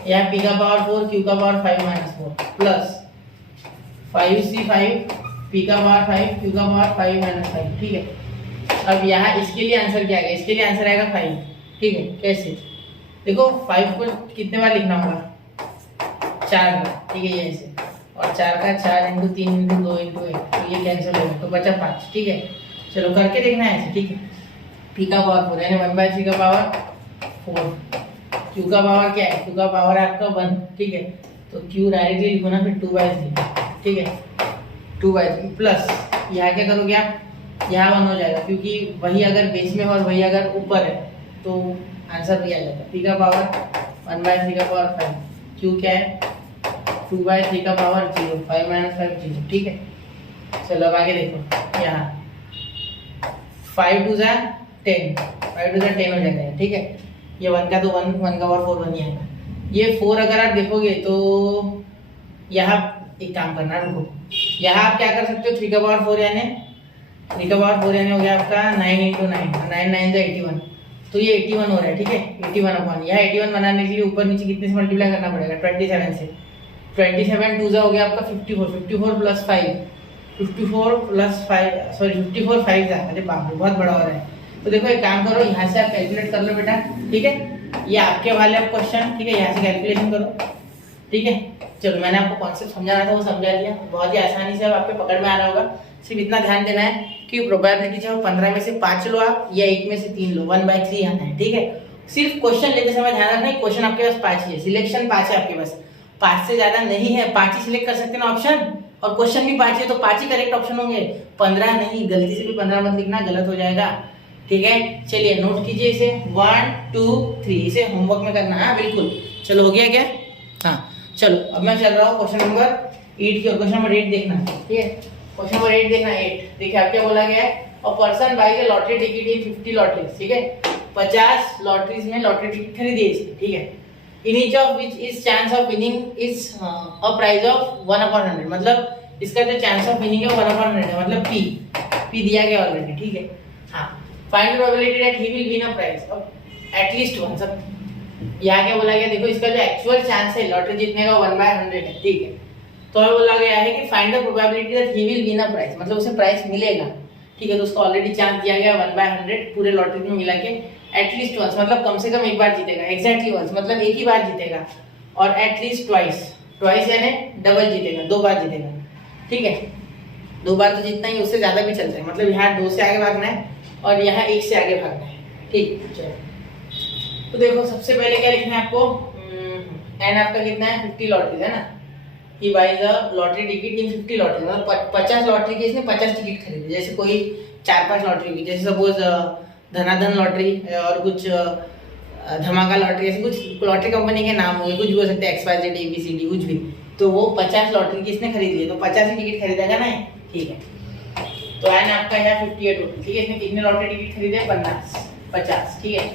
यहाँ p का पावर 4 q का पावर 5 - 4 प्लस 5c5 p का पावर 5 q का पावर 5 - 5, ठीक है। अब यहाँ इसके लिए आंसर क्या आएगा, इसके लिए आंसर आएगा 5, ठीक है। कैसे देखो 5 को कितने बार लिखना होगा, 4 बार, ठीक है, ये ऐसे, और 4 का 4 × 3 × 2 × 1, तो ये कैंसिल होगा, तो बचा 5, ठीक है। चलो करके देखना है ऐसे, ठीक है। p का पावर 4 यानी 1/3 का पावर 4, q का पावर क्या है, q का पावर है आपका 1, ठीक है। तो q डायरेक्टली लिखो ना, फिर 2/3, ठीक है, 2/3 प्लस यहाँ क्या करोगे आप, यहाँ 1 हो जाएगा, क्योंकि वही अगर बेस में और वही अगर ऊपर है तो आंसर वही आ जाएगा। p का पावर 1/3 का पावर 5, q क्या है 2/3 का पावर 0, 5 - 5 0, ठीक है। चलो अब आगे देखो, यहाँ 5 2 10, 5 2 10 हो जाएगा, ठीक है। ये 1 का तो 1 का पावर 4 1 ही आएगा। ये 4 अगर आप देखोगे तो यहाँ एक काम करना, रुको, यहाँ आप क्या कर सकते हो, 3 का पावर 4 यानी 3 का पावर 4 यानी हो गया आपका 9 × 9, 9 9 जो 81, तो ये 81 हो रहा है, ठीक है। 81/, यहाँ 81 बनाने के लिए ऊपर नीचे कितने से मल्टीप्लाई करना पड़ेगा, 27 से, 27 2 हो गया आपका 54, 54 प्लस 5, 54 प्लस 5, सॉरी 54 5 अरे बाप रे बहुत बड़ा हो रहा है। तो देखो एक काम करो, यहाँ से आप कैलकुलेट कर लो बेटा, ठीक है, ये आपके वाले आप क्वेश्चन, ठीक है, यहाँ से कैलकुलेशन करो, ठीक है। चलो मैंने आपको कॉन्सेप्ट समझाना था वो समझा दिया, बहुत ही आसानी से अब आपके पकड़ में आ रहा होगा। सिर्फ इतना ध्यान देना है कि प्रोबेबिलिटी चाहे 15 में से 5 लो आप या 1 में से 3 लो, 1/3 आना है, ठीक है। सिर्फ क्वेश्चन लेते समय ध्यान रखना, क्वेश्चन आपके पास 5 ही है, सिलेक्शन 5 है आपके पास, 5 से ज्यादा नहीं है, 5 ही सिलेक्ट कर सकते ना ऑप्शन, और क्वेश्चन भी 5 है तो 5 ही करेक्ट ऑप्शन होंगे, 15 नहीं, गलती से भी 15 मत लिखना, गलत हो जाएगा। ठीक है, चलिए नोट कीजिए इसे, 1 2 3, इसे होमवर्क में करना है बिल्कुल। चलो हो गया क्या? हाँ चलो, अब मैं चल रहा हूँ क्वेश्चन नंबर 8 की ओर। क्वेश्चन नंबर 8 देखना, ठीक है, क्वेश्चन नंबर 8 देखना। 8 देखिए आप क्या बोला गया है, a person buys a lottery ticket in 50 lotteries, ठीक है, 50 लॉटरीज में लॉटरी टिकट खरीदी है इसने, ठीक है, in each of which is chance of winning is a price of 1/100, मतलब इसका जो चांस ऑफ विनिंग है 1/100 है, मतलब पी दिया गया ऑलरेडी, ठीक है। हाँ, find probability that he will win a prize of at least one. सब यहाँ क्या बोला गया, देखो इसका जो एक्चुअल चांस है लॉटरी जीतने का 1/100 है, ठीक है, तो बोला गया है कि find the probability that he will win a prize, मतलब उसे प्राइस मिलेगा, ठीक है, तो उसको ऑलरेडी चांस दिया गया 1/100 पूरे लॉटरी में मिला के, एटलीस्ट वंस मतलब कम से कम एक बार जीतेगा, एग्जैक्टली वंस मतलब एक ही बार जीतेगा, और एटलीस्ट ट्वाइस यानी डबल जीतेगा, 2 बार जीतेगा, ठीक है, 2 बार तो जीतना ही, उससे ज्यादा भी चलता है, मतलब यहाँ 2 से आगे भागना है और यहाँ 1 से आगे भागना है, ठीक। चलो तो देखो सबसे पहले क्या लिखना है आपको, एन आपका कितना है 50 लॉटरी है ना, he buys a lottery ticket in 50 lottery, मतलब 50 लॉटरी की इसने 50 टिकट खरीदी, जैसे कोई 4-5 लॉटरी की, जैसे सपोज धनाधन लॉटरी और कुछ धमाका लॉटरी, ऐसे कुछ लॉटरी कंपनी के नाम हुए, कुछ भी हो सकते हैं, XYZ ABCD कुछ भी, तो वो 50 लॉटरी की इसने खरीद ली, तो 50 ही टिकट खरीदेगा ना, ठीक है। तो एन आपका है 50 है टोटल, ठीक है, इसने कितने लॉटरी टिकट खरीदे, 50, ठीक है,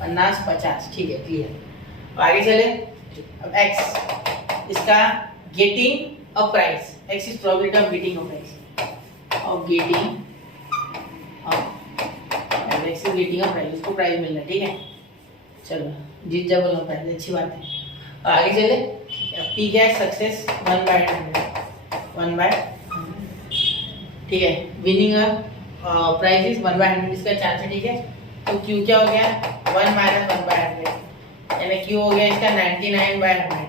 50, ठीक है, क्लियर। आगे चले, अब x इसका getting a price, x is probability of getting a price, of getting x is getting a price, उसको प्राइस मिल रहा है, ठीक है, चलो जीत जा बोलो प्राइस, अच्छी बात है। आगे चले, p क्या है, सक्सेस 1/100, ठीक है, विनिंग अ प्राइस इज 1/100 इसका चांस है, ठीक है, तो q क्या हो गया 1 - 1/100, यानी q हो गया इसका 99/100,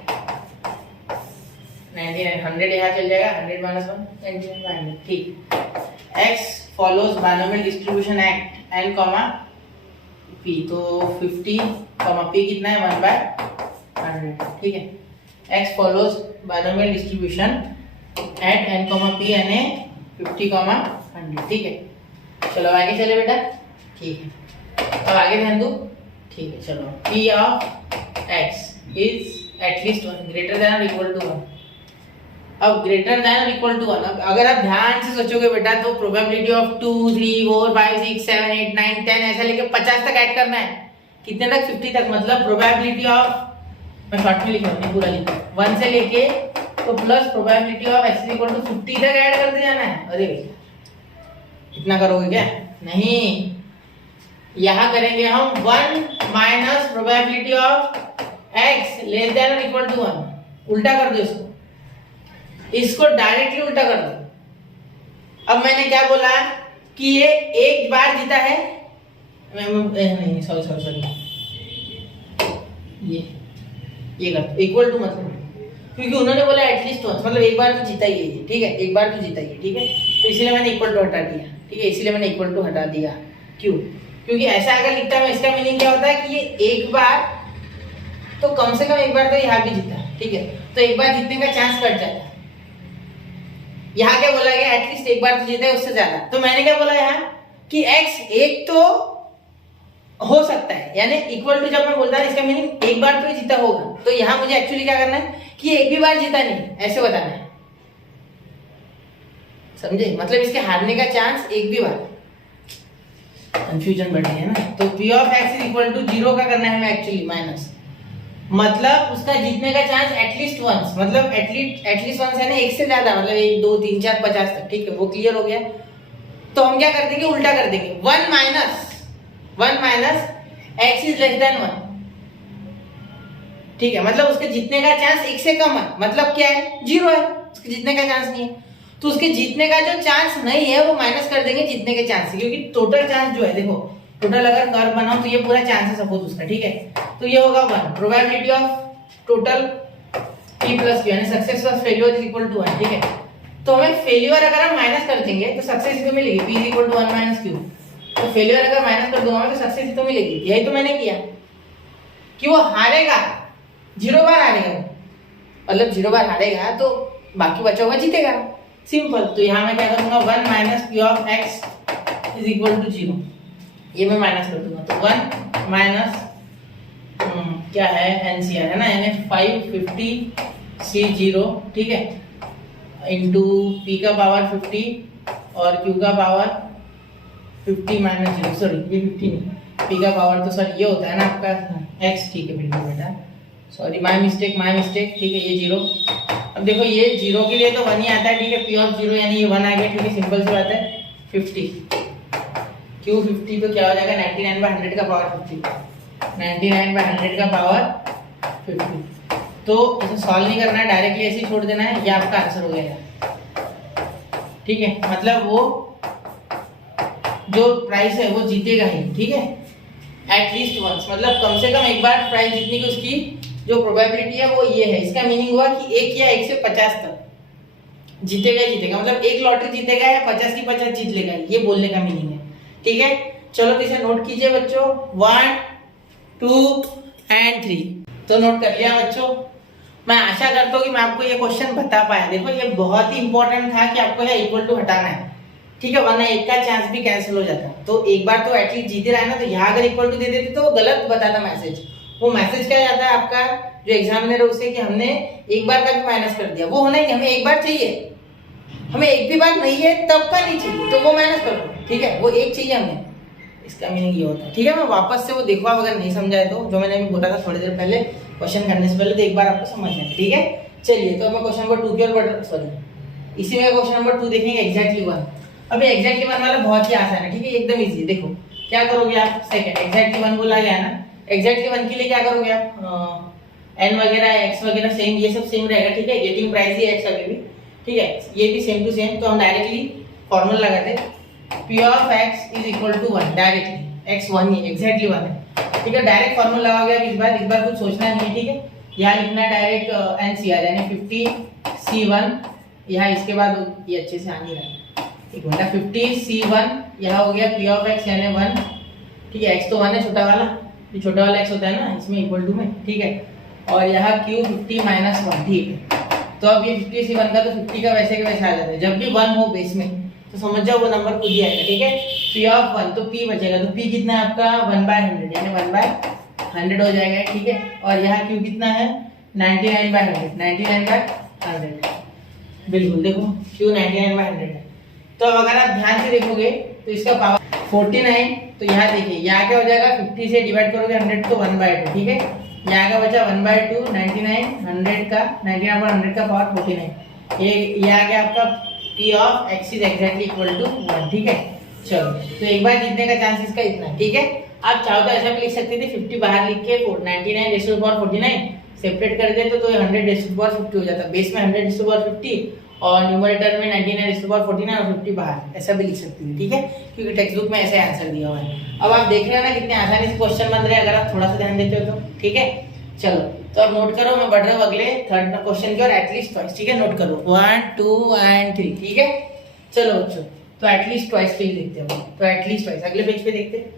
100 यहाँ चल जाएगा, 100 - 1 99/100, ठीक। x follows binomial distribution act n, p, तो 50, p कितना है 1/100, ठीक है, x follows binomial distribution at n, p यानी 50, 100, ठीक है। चलो आगे चले बेटा, ठीक है, अब आगे ध्यान दो, ठीक है, चलो p of x is at least 1 greater than or equal to 1। अब greater than or equal to 1, अगर आप ध्यान से सोचोगे बेटा तो प्रोबेबिलिटी ऑफ 2 3 4 5 6 7 8 9 10 ऐसा लेके 50 तक ऐड करना है, कितने तक 50 तक, मतलब प्रोबेबिलिटी ऑफ, मैं शॉर्ट में लिख रहा हूं पूरा लिखा 1 से लेके तो plus probability of x equal to 50 तक ऐड करते जाना है। अरे भैया इतना करोगे क्या, नहीं, यहां करेंगे हम 1 minus probability of x less than or equal to 1, उल्टा कर दो इसको डायरेक्टली उल्टा कर दो। अब मैंने क्या बोला कि ये एक बार जीता है, नहीं सॉरी ये कर इक्वल टू, मतलब क्योंकि उन्होंने बोला एटलीस्ट वंस, मतलब एक बार तो जीता ही है, ठीक है, एक बार तो जीता ही है, ठीक है, तो इसलिए मैंने इक्वल टू हटा दिया, ठीक है, इसीलिए मैंने इक्वल टू हटा दिया। क्यों? क्योंकि ऐसा अगर लिखता मैं, इसका मीनिंग क्या होता है कि ये एक बार तो कम से कम एक बार तो यहाँ भी जीता, ठीक है, तो एक बार जीतने का चांस कट जाता है। यहाँ क्या बोला गया, एटलीस्ट एक बार तो जीता है, उससे ज्यादा, तो मैंने क्या बोला यहाँ कि x एक तो हो सकता है, यानी इक्वल टू जब मैं बोलता हूं इसका मीनिंग एक बार तो ही जीता होगा, तो यहाँ मुझे एक्चुअली क्या करना है कि एक भी बार जीता नहीं, ऐसे बताना है, समझे, मतलब इसके हारने का चांस एक भी बार, कंफ्यूजन बढ़ गई है ना, तो p of x is equal to 0 का करना है हमें एक्चुअली माइनस, मतलब उसका जीतने का चांस एटलीस्ट वंस, मतलब एटलीस्ट वंस है ना, एक से ज्यादा, मतलब 1 2 3 4 50 तक, ठीक है, वो क्लियर हो गया। तो हम क्या कर देंगे, उल्टा कर देंगे, 1 minus x is less than 1, ठीक है, मतलब उसके जीतने का चांस 1 से कम है, मतलब क्या है 0 है, उसके जीतने का चांस नहीं है, तो उसके जीतने का जो चांस नहीं है वो माइनस कर देंगे जीतने के चांस से, क्योंकि टोटल चांस जो है, देखो टोटल अगर कर्व बनाओ तो ये पूरा चांस है सपोज उसका, ठीक है, तो ये होगा 1, probability of total p plus q, यानी success plus failure is equal to 1, ठीक है, तो हमें फेल्योर अगर हम माइनस कर देंगे तो सक्सेस ही तो मिलेगी, p is equal to 1 minus q, तो फेल्योर अगर माइनस कर दूंगा तो सक्सेस ही तो मिलेगी, यही तो मैंने किया, कि वो हारेगा, 0 बार हारेगा, मतलब 0 बार हारेगा तो बाकी बचा हुआ जीतेगा, सिंपल। तो यहाँ मैं क्या करूंगा, 1 minus p of x is equal to 0, ये मैं माइनस कर दूंगा। तो 1 माइनस क्या है, एनसीआर है ना, यानी 550 C0, ठीक है, इंटू पी का पावर 50 और क्यू का पावर 50 माइनस 0, सॉरी ये 50 नहीं, पी का पावर तो सर ये होता है ना आपका x, ठीक है बिल्कुल बेटा, सॉरी माय मिस्टेक, ठीक है, ये 0। अब देखो ये 0 के लिए तो 1 ही आता है, ठीक है, पी ऑफ 0 यानी ये 1 आ गया, ठीक है, सिंपल सी बात है। 50 क्यू 50 तो क्या हो जाएगा, 99/100 का पावर 50, 99/100 का पावर 50। तो इसे सॉल्व नहीं करना है, डायरेक्टली ऐसे ही छोड़ देना है, ये आपका आंसर हो गया, ठीक है। मतलब वो जो प्राइस है वो जीतेगा ही, ठीक है, एटलीस्ट वंस, मतलब कम से कम एक बार प्राइस जीतने की उसकी जो प्रोबेबिलिटी है वो ये है। इसका मीनिंग हुआ कि 1 या 1 से 50 तक जीतेगा, मतलब एक लॉटरी जीतेगा या 50 की 50 जीत लेगा, ये बोलने का मीनिंग है, ठीक है। चलो इसे नोट कीजिए बच्चों, 1 2 एंड 3, तो नोट कर लिया बच्चों। मैं आशा करता हूँ कि मैं आपको ये क्वेश्चन बता पाया। देखो ये बहुत ही इंपॉर्टेंट था कि आपको ये इक्वल टू हटाना है, ठीक है, वरना एक का चांस भी कैंसिल हो जाता। तो एक बार तो एटलीस्ट जीते रहा है ना, तो यहाँ अगर इक्वल टू दे देते तो वो गलत बताता मैसेज। वो मैसेज क्या जाता है आपका जो एग्जामिनर है उसे, कि हमने एक बार का भी माइनस कर दिया, वो होना ही, हमें एक बार चाहिए, हमें एक भी बार नहीं है तब का नहीं चाहिए, तो वो माइनस कर दो, ठीक है, वो एक चाहिए हमें, इसका मीनिंग ये होता है, ठीक है। मैं वापस से वो देखो, आप अगर नहीं समझाए तो, जो मैंने अभी बोला था थोड़ी देर पहले क्वेश्चन करने से पहले, तो एक बार आपको समझ जाए, ठीक है। चलिए तो मैं क्वेश्चन नंबर 2 की ओर सॉरी इसी में क्वेश्चन नंबर 2 देखेंगे, एग्जैक्टली 1। अभी एग्जैक्टली 1 वाला बहुत ही आसान है, ठीक है, एकदम इजी। देखो क्या करोगे आप, सेकंड एग्जैक्टली 1 बोला गया ना, एग्जैक्टली 1 के लिए क्या करोगे आप, n वगैरह x वगैरह सेम, ये सब सेम रहेगा, ठीक है, गेटिंग प्राइस ही x अभी भी, ठीक है, ये भी सेम टू सेम। तो हम डायरेक्टली फॉर्मूला लगाते, p of x is equal to 1, directly x 1 ही एग्जैक्टली 1 है, ठीक है, डायरेक्ट फॉर्मूला लगाओगे आप। इस बार कुछ सोचना नहीं है, ठीक है, यहाँ लिखना है डायरेक्ट एनसीआर यानी 50C1, यहाँ इसके बाद ये अच्छे से आ नहीं रहा है, एक मिनट, 50C1 यहाँ हो गया p ऑफ x यानी 1, ठीक है, x तो 1 है छोटा वाला, ये छोटा वाला x होता है ना इसमें इक्वल टू में, ठीक है, और यहाँ q 50 माइनस 1, ठीक है। तो अब ये 50C1 का तो 50 का वैसे के वैसे आ जाता है, जब भी 1 हो बेस में तो समझ जाओ वो नंबर खुद ही आएगा, ठीक है। p ऑफ 1 तो p बचेगा, तो p कितना है आपका 1/100 यानी 1/100 हो जाएगा, ठीक है, और यहाँ q कितना है 99/100, 99/100, बिल्कुल देखो q 99/100 है। तो अब अगर आप ध्यान से देखोगे तो इसका पावर 49, तो यहाँ देखिए यहाँ क्या हो जाएगा, 50 से डिवाइड करोगे 100 तो 1/2, ठीक है, यहाँ का बचा 1/2, 99 का 99/100 का पावर 49, ये आ गया आपका p of x is exactly equal to 1, ठीक है। चलो तो एक बार जीतने का चांस इसका इतना है, ठीक है। आप चाहो तो ऐसा भी लिख सकते थे, 50 बाहर लिख के 99 सेपरेट कर देते तो 100 हो जाता, बेस में 100 और न्यूमरेटर में 99 और 50 बाहर, ऐसा भी लिख सकते थे, ठीक है, क्योंकि टेक्स्ट बुक में ऐसे आंसर दिया हुआ है। अब आप देख रहे हैं ना कितने आसानी से क्वेश्चन बन रहे हैं, अगर आप थोड़ा सा ध्यान देते हो तो, ठीक है। चलो तो अब नोट करो, मैं बढ़ रहा हूँ अगले थर्ड क्वेश्चन की और एटलीस्ट ट्वाइस, ठीक है, नोट करो 1 2 एंड 3, ठीक है। चलो बच्चों तो एटलीस्ट ट्वाइस पे ही देखते हैं, तो एटलीस्ट ट्वाइस अगले पेज पे देखते हैं,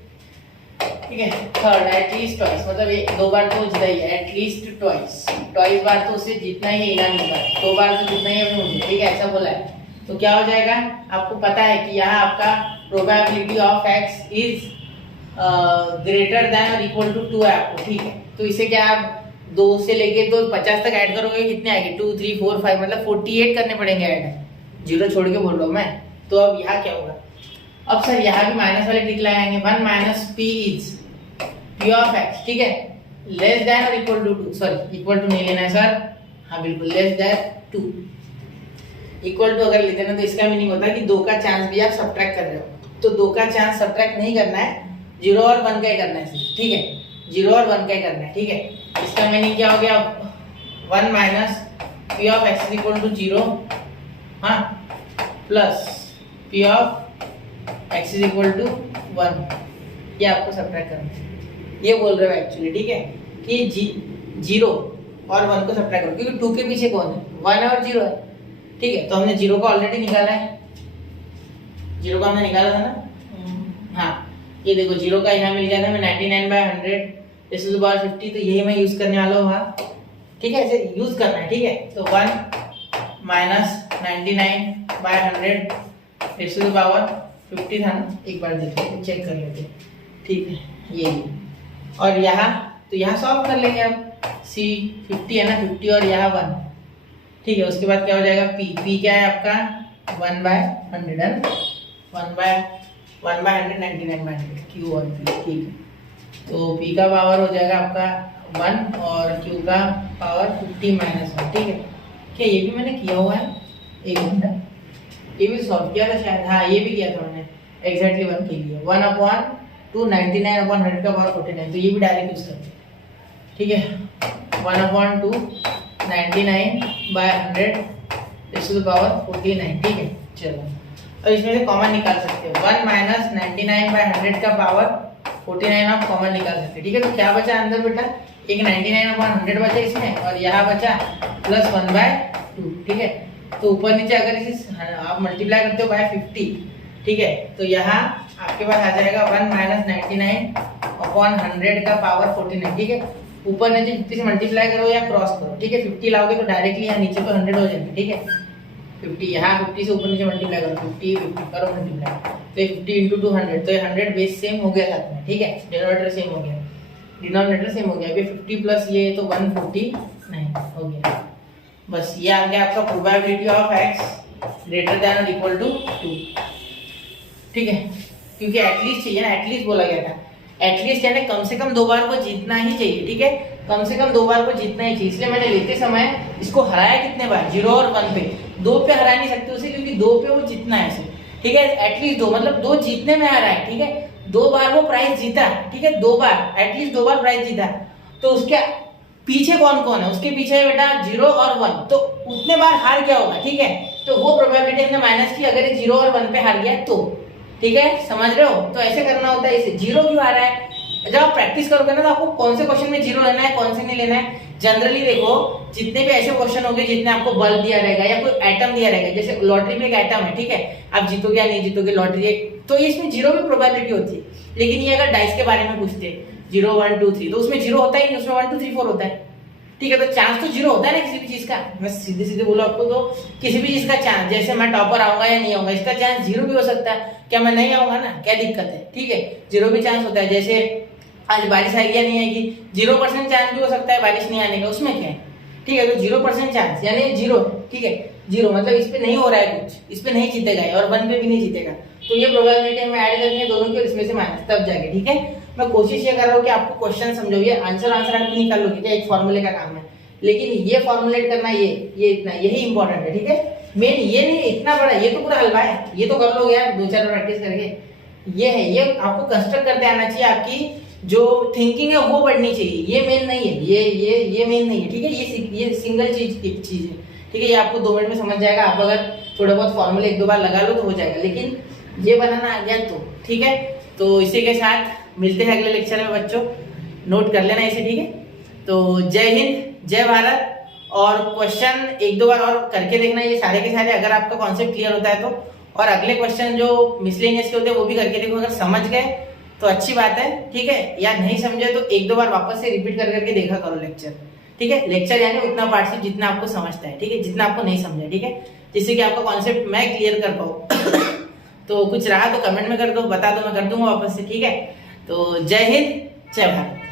ठीक है। थर्ड एटलीस्ट ट्वाइस, मतलब ये 2 बार तो जीता ही है, एटलीस्ट ट्वाइस बार तो उसे जीतना ही है, इनाम मिलता है, 2 बार तो जीतना ही है मुझे, ठीक है, ऐसा बोला है। तो क्या हो जाएगा, आपको पता है कि यहाँ आपका probability of x is greater than or equal to 2 है आपको, ठीक है। तो इसे क्या आप 2 से लेके तो 50 तक ऐड करोगे, कितने आएंगे 2 3 4 5, मतलब 48 करने पड़ेंगे ऐड, 0 छोड़ के बोल रहा हूँ मैं। तो अब यहाँ क्या होगा, अब सर यहाँ भी माइनस वाले ट्रिक लगाएंगे, 1 minus p is p of x, ठीक है, less than or equal to 2, sorry equal to नहीं लेना है सर, हाँ बिल्कुल लेस देन 2, इक्वल टू अगर लेते ना तो इसका मीनिंग होता है कि 2 का चांस भी आप सब्ट्रैक्ट कर रहे हो, तो 2 का चांस सब्ट्रैक्ट नहीं करना है, 0 और 1 का ही करना है, ठीक है, 0 और 1 का ही करना है, ठीक है। इसका मीनिंग क्या हो गया, 1 minus p of x is equal to 0, हाँ, plus p of x is equal to 1, ये आपको सब्ट्रैक्ट करना है, ये बोल रहे हो एक्चुअली, ठीक है, कि 0 और 1 को सब्ट्रैक्ट करो, क्योंकि 2 के पीछे कौन है, 1 है और 0 है, ठीक है। तो हमने 0 को ऑलरेडी निकाला है, 0 को हमने निकाला था ना, हाँ, ये देखो 0 का यहाँ मिल गया था हमें 99/100, रेज़ टू द पावर 50, तो यही मैं यूज करने वाला हूँ वहाँ, ठीक है, ऐसे यूज करना है, ठीक है। तो 1 minus 99/100 raise to the power 50 था ना, एक बार देख लेते, चेक कर लेते, ठीक है, ये और यहाँ, तो यहाँ सॉल्व कर लेंगे अब, C 50 है ना, 50 और यहाँ 1, ठीक है। उसके बाद क्या हो जाएगा, P क्या है आपका 1/100 है ना, 1/100 99/100 Q और P, ठीक है। तो P का पावर हो जाएगा आपका 1 और Q का पावर 50 - 1, ठीक है। क्या ये भी मैंने किया हुआ है, एक मिनट, ये भी सॉल्व किया था शायद, हाँ ये भी किया था मैंने, एग्जैक्टली 1 के लिए 1/2 99/100 का पावर 49, तो ये भी डायरेक्ट यूज करते हैं, ठीक है। 1/2 99/100 रेज़ टू द पावर 49, ठीक है। चलो, और इसमें से कॉमन निकाल सकते हो, 1 माइनस 99/100 का पावर 49 आप कॉमन निकाल सकते हैं, ठीक है। तो क्या बचा अंदर बेटा, एक 99/100 बचा इसमें, और यहाँ बचा प्लस 1/2, ठीक है। तो ऊपर नीचे अगर इसे आप मल्टीप्लाई करते हो बाय 50, ठीक है, तो यहाँ आपके पास आ जाएगा 1 माइनस 99/100 का पावर 49, ठीक है। ऊपर नीचे 50 से मल्टीप्लाई करो या क्रॉस करो, ठीक है। 50 लाओगे तो डायरेक्टली यहाँ नीचे तो 100 हो जाएंगे, ठीक है। 50 यहाँ 50 से ऊपर नीचे मल्टीप्लाई करो, 50 करो मल्टीप्लाई, तो ये 50 × 200, तो ये 100 बेस सेम हो गया साथ में, ठीक है। डिनोमिनेटर सेम हो गया, डिनोमिनेटर सेम हो गया, अभी 50 प्लस ये तो 149 हो गया। बस ये आ गया आपका probability of x greater than or equal to 2, ठीक है। क्योंकि एटलीस्ट चाहिए ना, एटलीस्ट बोला गया था, एटलीस्ट यानी कम से कम 2 बार को जीतना ही चाहिए, ठीक है। कम से कम 2 बार को जीतना ही चाहिए, इसलिए मैंने लेते समय इसको हराया कितने बार, 0 और 1 पे, 2 पे हरा नहीं सकते उसे, क्योंकि 2 पे वो जीतना है इसे, ठीक है। एटलीस्ट 2 मतलब 2 जीतने में हरा है, ठीक है। 2 बार वो प्राइस जीता, ठीक है, 2 बार, एटलीस्ट 2 बार प्राइस जीता, तो उसके पीछे कौन कौन है, उसके पीछे है बेटा 0 और 1, तो उतने बार हार गया होगा, ठीक है। तो वो प्रोबेबिलिटी हमने माइनस की, अगर 0 और 1 पे हार गया तो, ठीक है, समझ रहे हो। तो ऐसे करना होता है, इसे 0 क्यों आ रहा है, जब आप प्रैक्टिस करोगे ना तो आपको कौन से क्वेश्चन में 0 लेना है, कौन से नहीं लेना है। जनरली देखो, जितने भी ऐसे क्वेश्चन होंगे जितने आपको बल्ब दिया रहेगा या कोई एटम दिया रहेगा, जैसे लॉटरी में एक एटम है, ठीक है, आप जीतोगे या नहीं जीतोगे लॉटरी, तो इसमें 0 की प्रोबेबिलिटी होती है। लेकिन ये अगर डाइस के बारे में पूछते हैं 0 1 2 3, तो उसमें 0 होता ही नहीं, उसमें 1 2 3 4 होता है, ठीक है। तो चांस तो 0 होता है ना किसी भी चीज का, मैं सीधे सीधे बोलो आपको, तो किसी भी चीज का चांस, जैसे मैं टॉपर आऊंगा या नहीं आऊंगा, इसका चांस 0 भी हो सकता है, क्या मैं नहीं आऊंगा ना, क्या दिक्कत है, ठीक है। 0 भी चांस होता है, जैसे आज बारिश आएगी या नहीं आएगी, 0% चांस भी हो सकता है बारिश नहीं आने का, उसमें क्या है, ठीक है। तो 0% चांस यानी 0, ठीक है, 0 मतलब इस पे नहीं हो रहा है कुछ, इस पे नहीं जीतेगा और 1 पे भी नहीं जीतेगा, तो ये प्रोबेबिलिटी हमें ऐड करनी है दोनों की, और इसमें से माइनस तब जाके, ठीक है। मैं कोशिश ये कर रहा हूँ कि आपको क्वेश्चन समझोगे, आंसर आप निकाल लोगे, क्या एक फॉर्मूले का काम है, लेकिन ये फॉर्मुलेट करना, ये इतना, यही इंपॉर्टेंट है, ठीक है। मेन ये नहीं इतना बड़ा, ये तो पूरा हलवा है, ये तो कर लोगे यार 2-4 प्रैक्टिस करके, ये है, ये आपको कंस्ट्रक्ट करते आना चाहिए, आपकी जो थिंकिंग है वो बढ़नी चाहिए, ये मेन नहीं है, ये मेन नहीं है, ठीक है। ये सिंगल चीज है, ठीक है, ये आपको 2 मिनट में समझ जाएगा, आप अगर थोड़ा बहुत फॉर्मूले 1-2 बार लगा लो तो हो जाएगा, लेकिन ये बनाना आ गया तो, ठीक है। तो इसी के साथ मिलते हैं अगले लेक्चर में बच्चों, नोट कर लेना इसे, ठीक है। तो जय हिंद, जय भारत, और क्वेश्चन 1-2 बार और करके देखना ये सारे के सारे, अगर आपका कॉन्सेप्ट क्लियर होता है तो, और अगले क्वेश्चन जो मिसलेनियस के होते हैं वो भी करके देखो, अगर समझ गए तो अच्छी बात है, ठीक है, या नहीं समझे तो 1-2 बार वापस से रिपीट करके देखा करो लेक्चर, ठीक है। लेक्चर यानी उतना पार्ट सिर्फ जितना आपको समझता है, ठीक है, जितना आपको नहीं समझा, ठीक है, जिससे कि आपका कॉन्सेप्ट मैं क्लियर कर पाऊँ तो कुछ रहा तो कमेंट में कर दो, बता दो, मैं कर दूंगा वापस से, ठीक है। तो जय हिंद, जय भारत।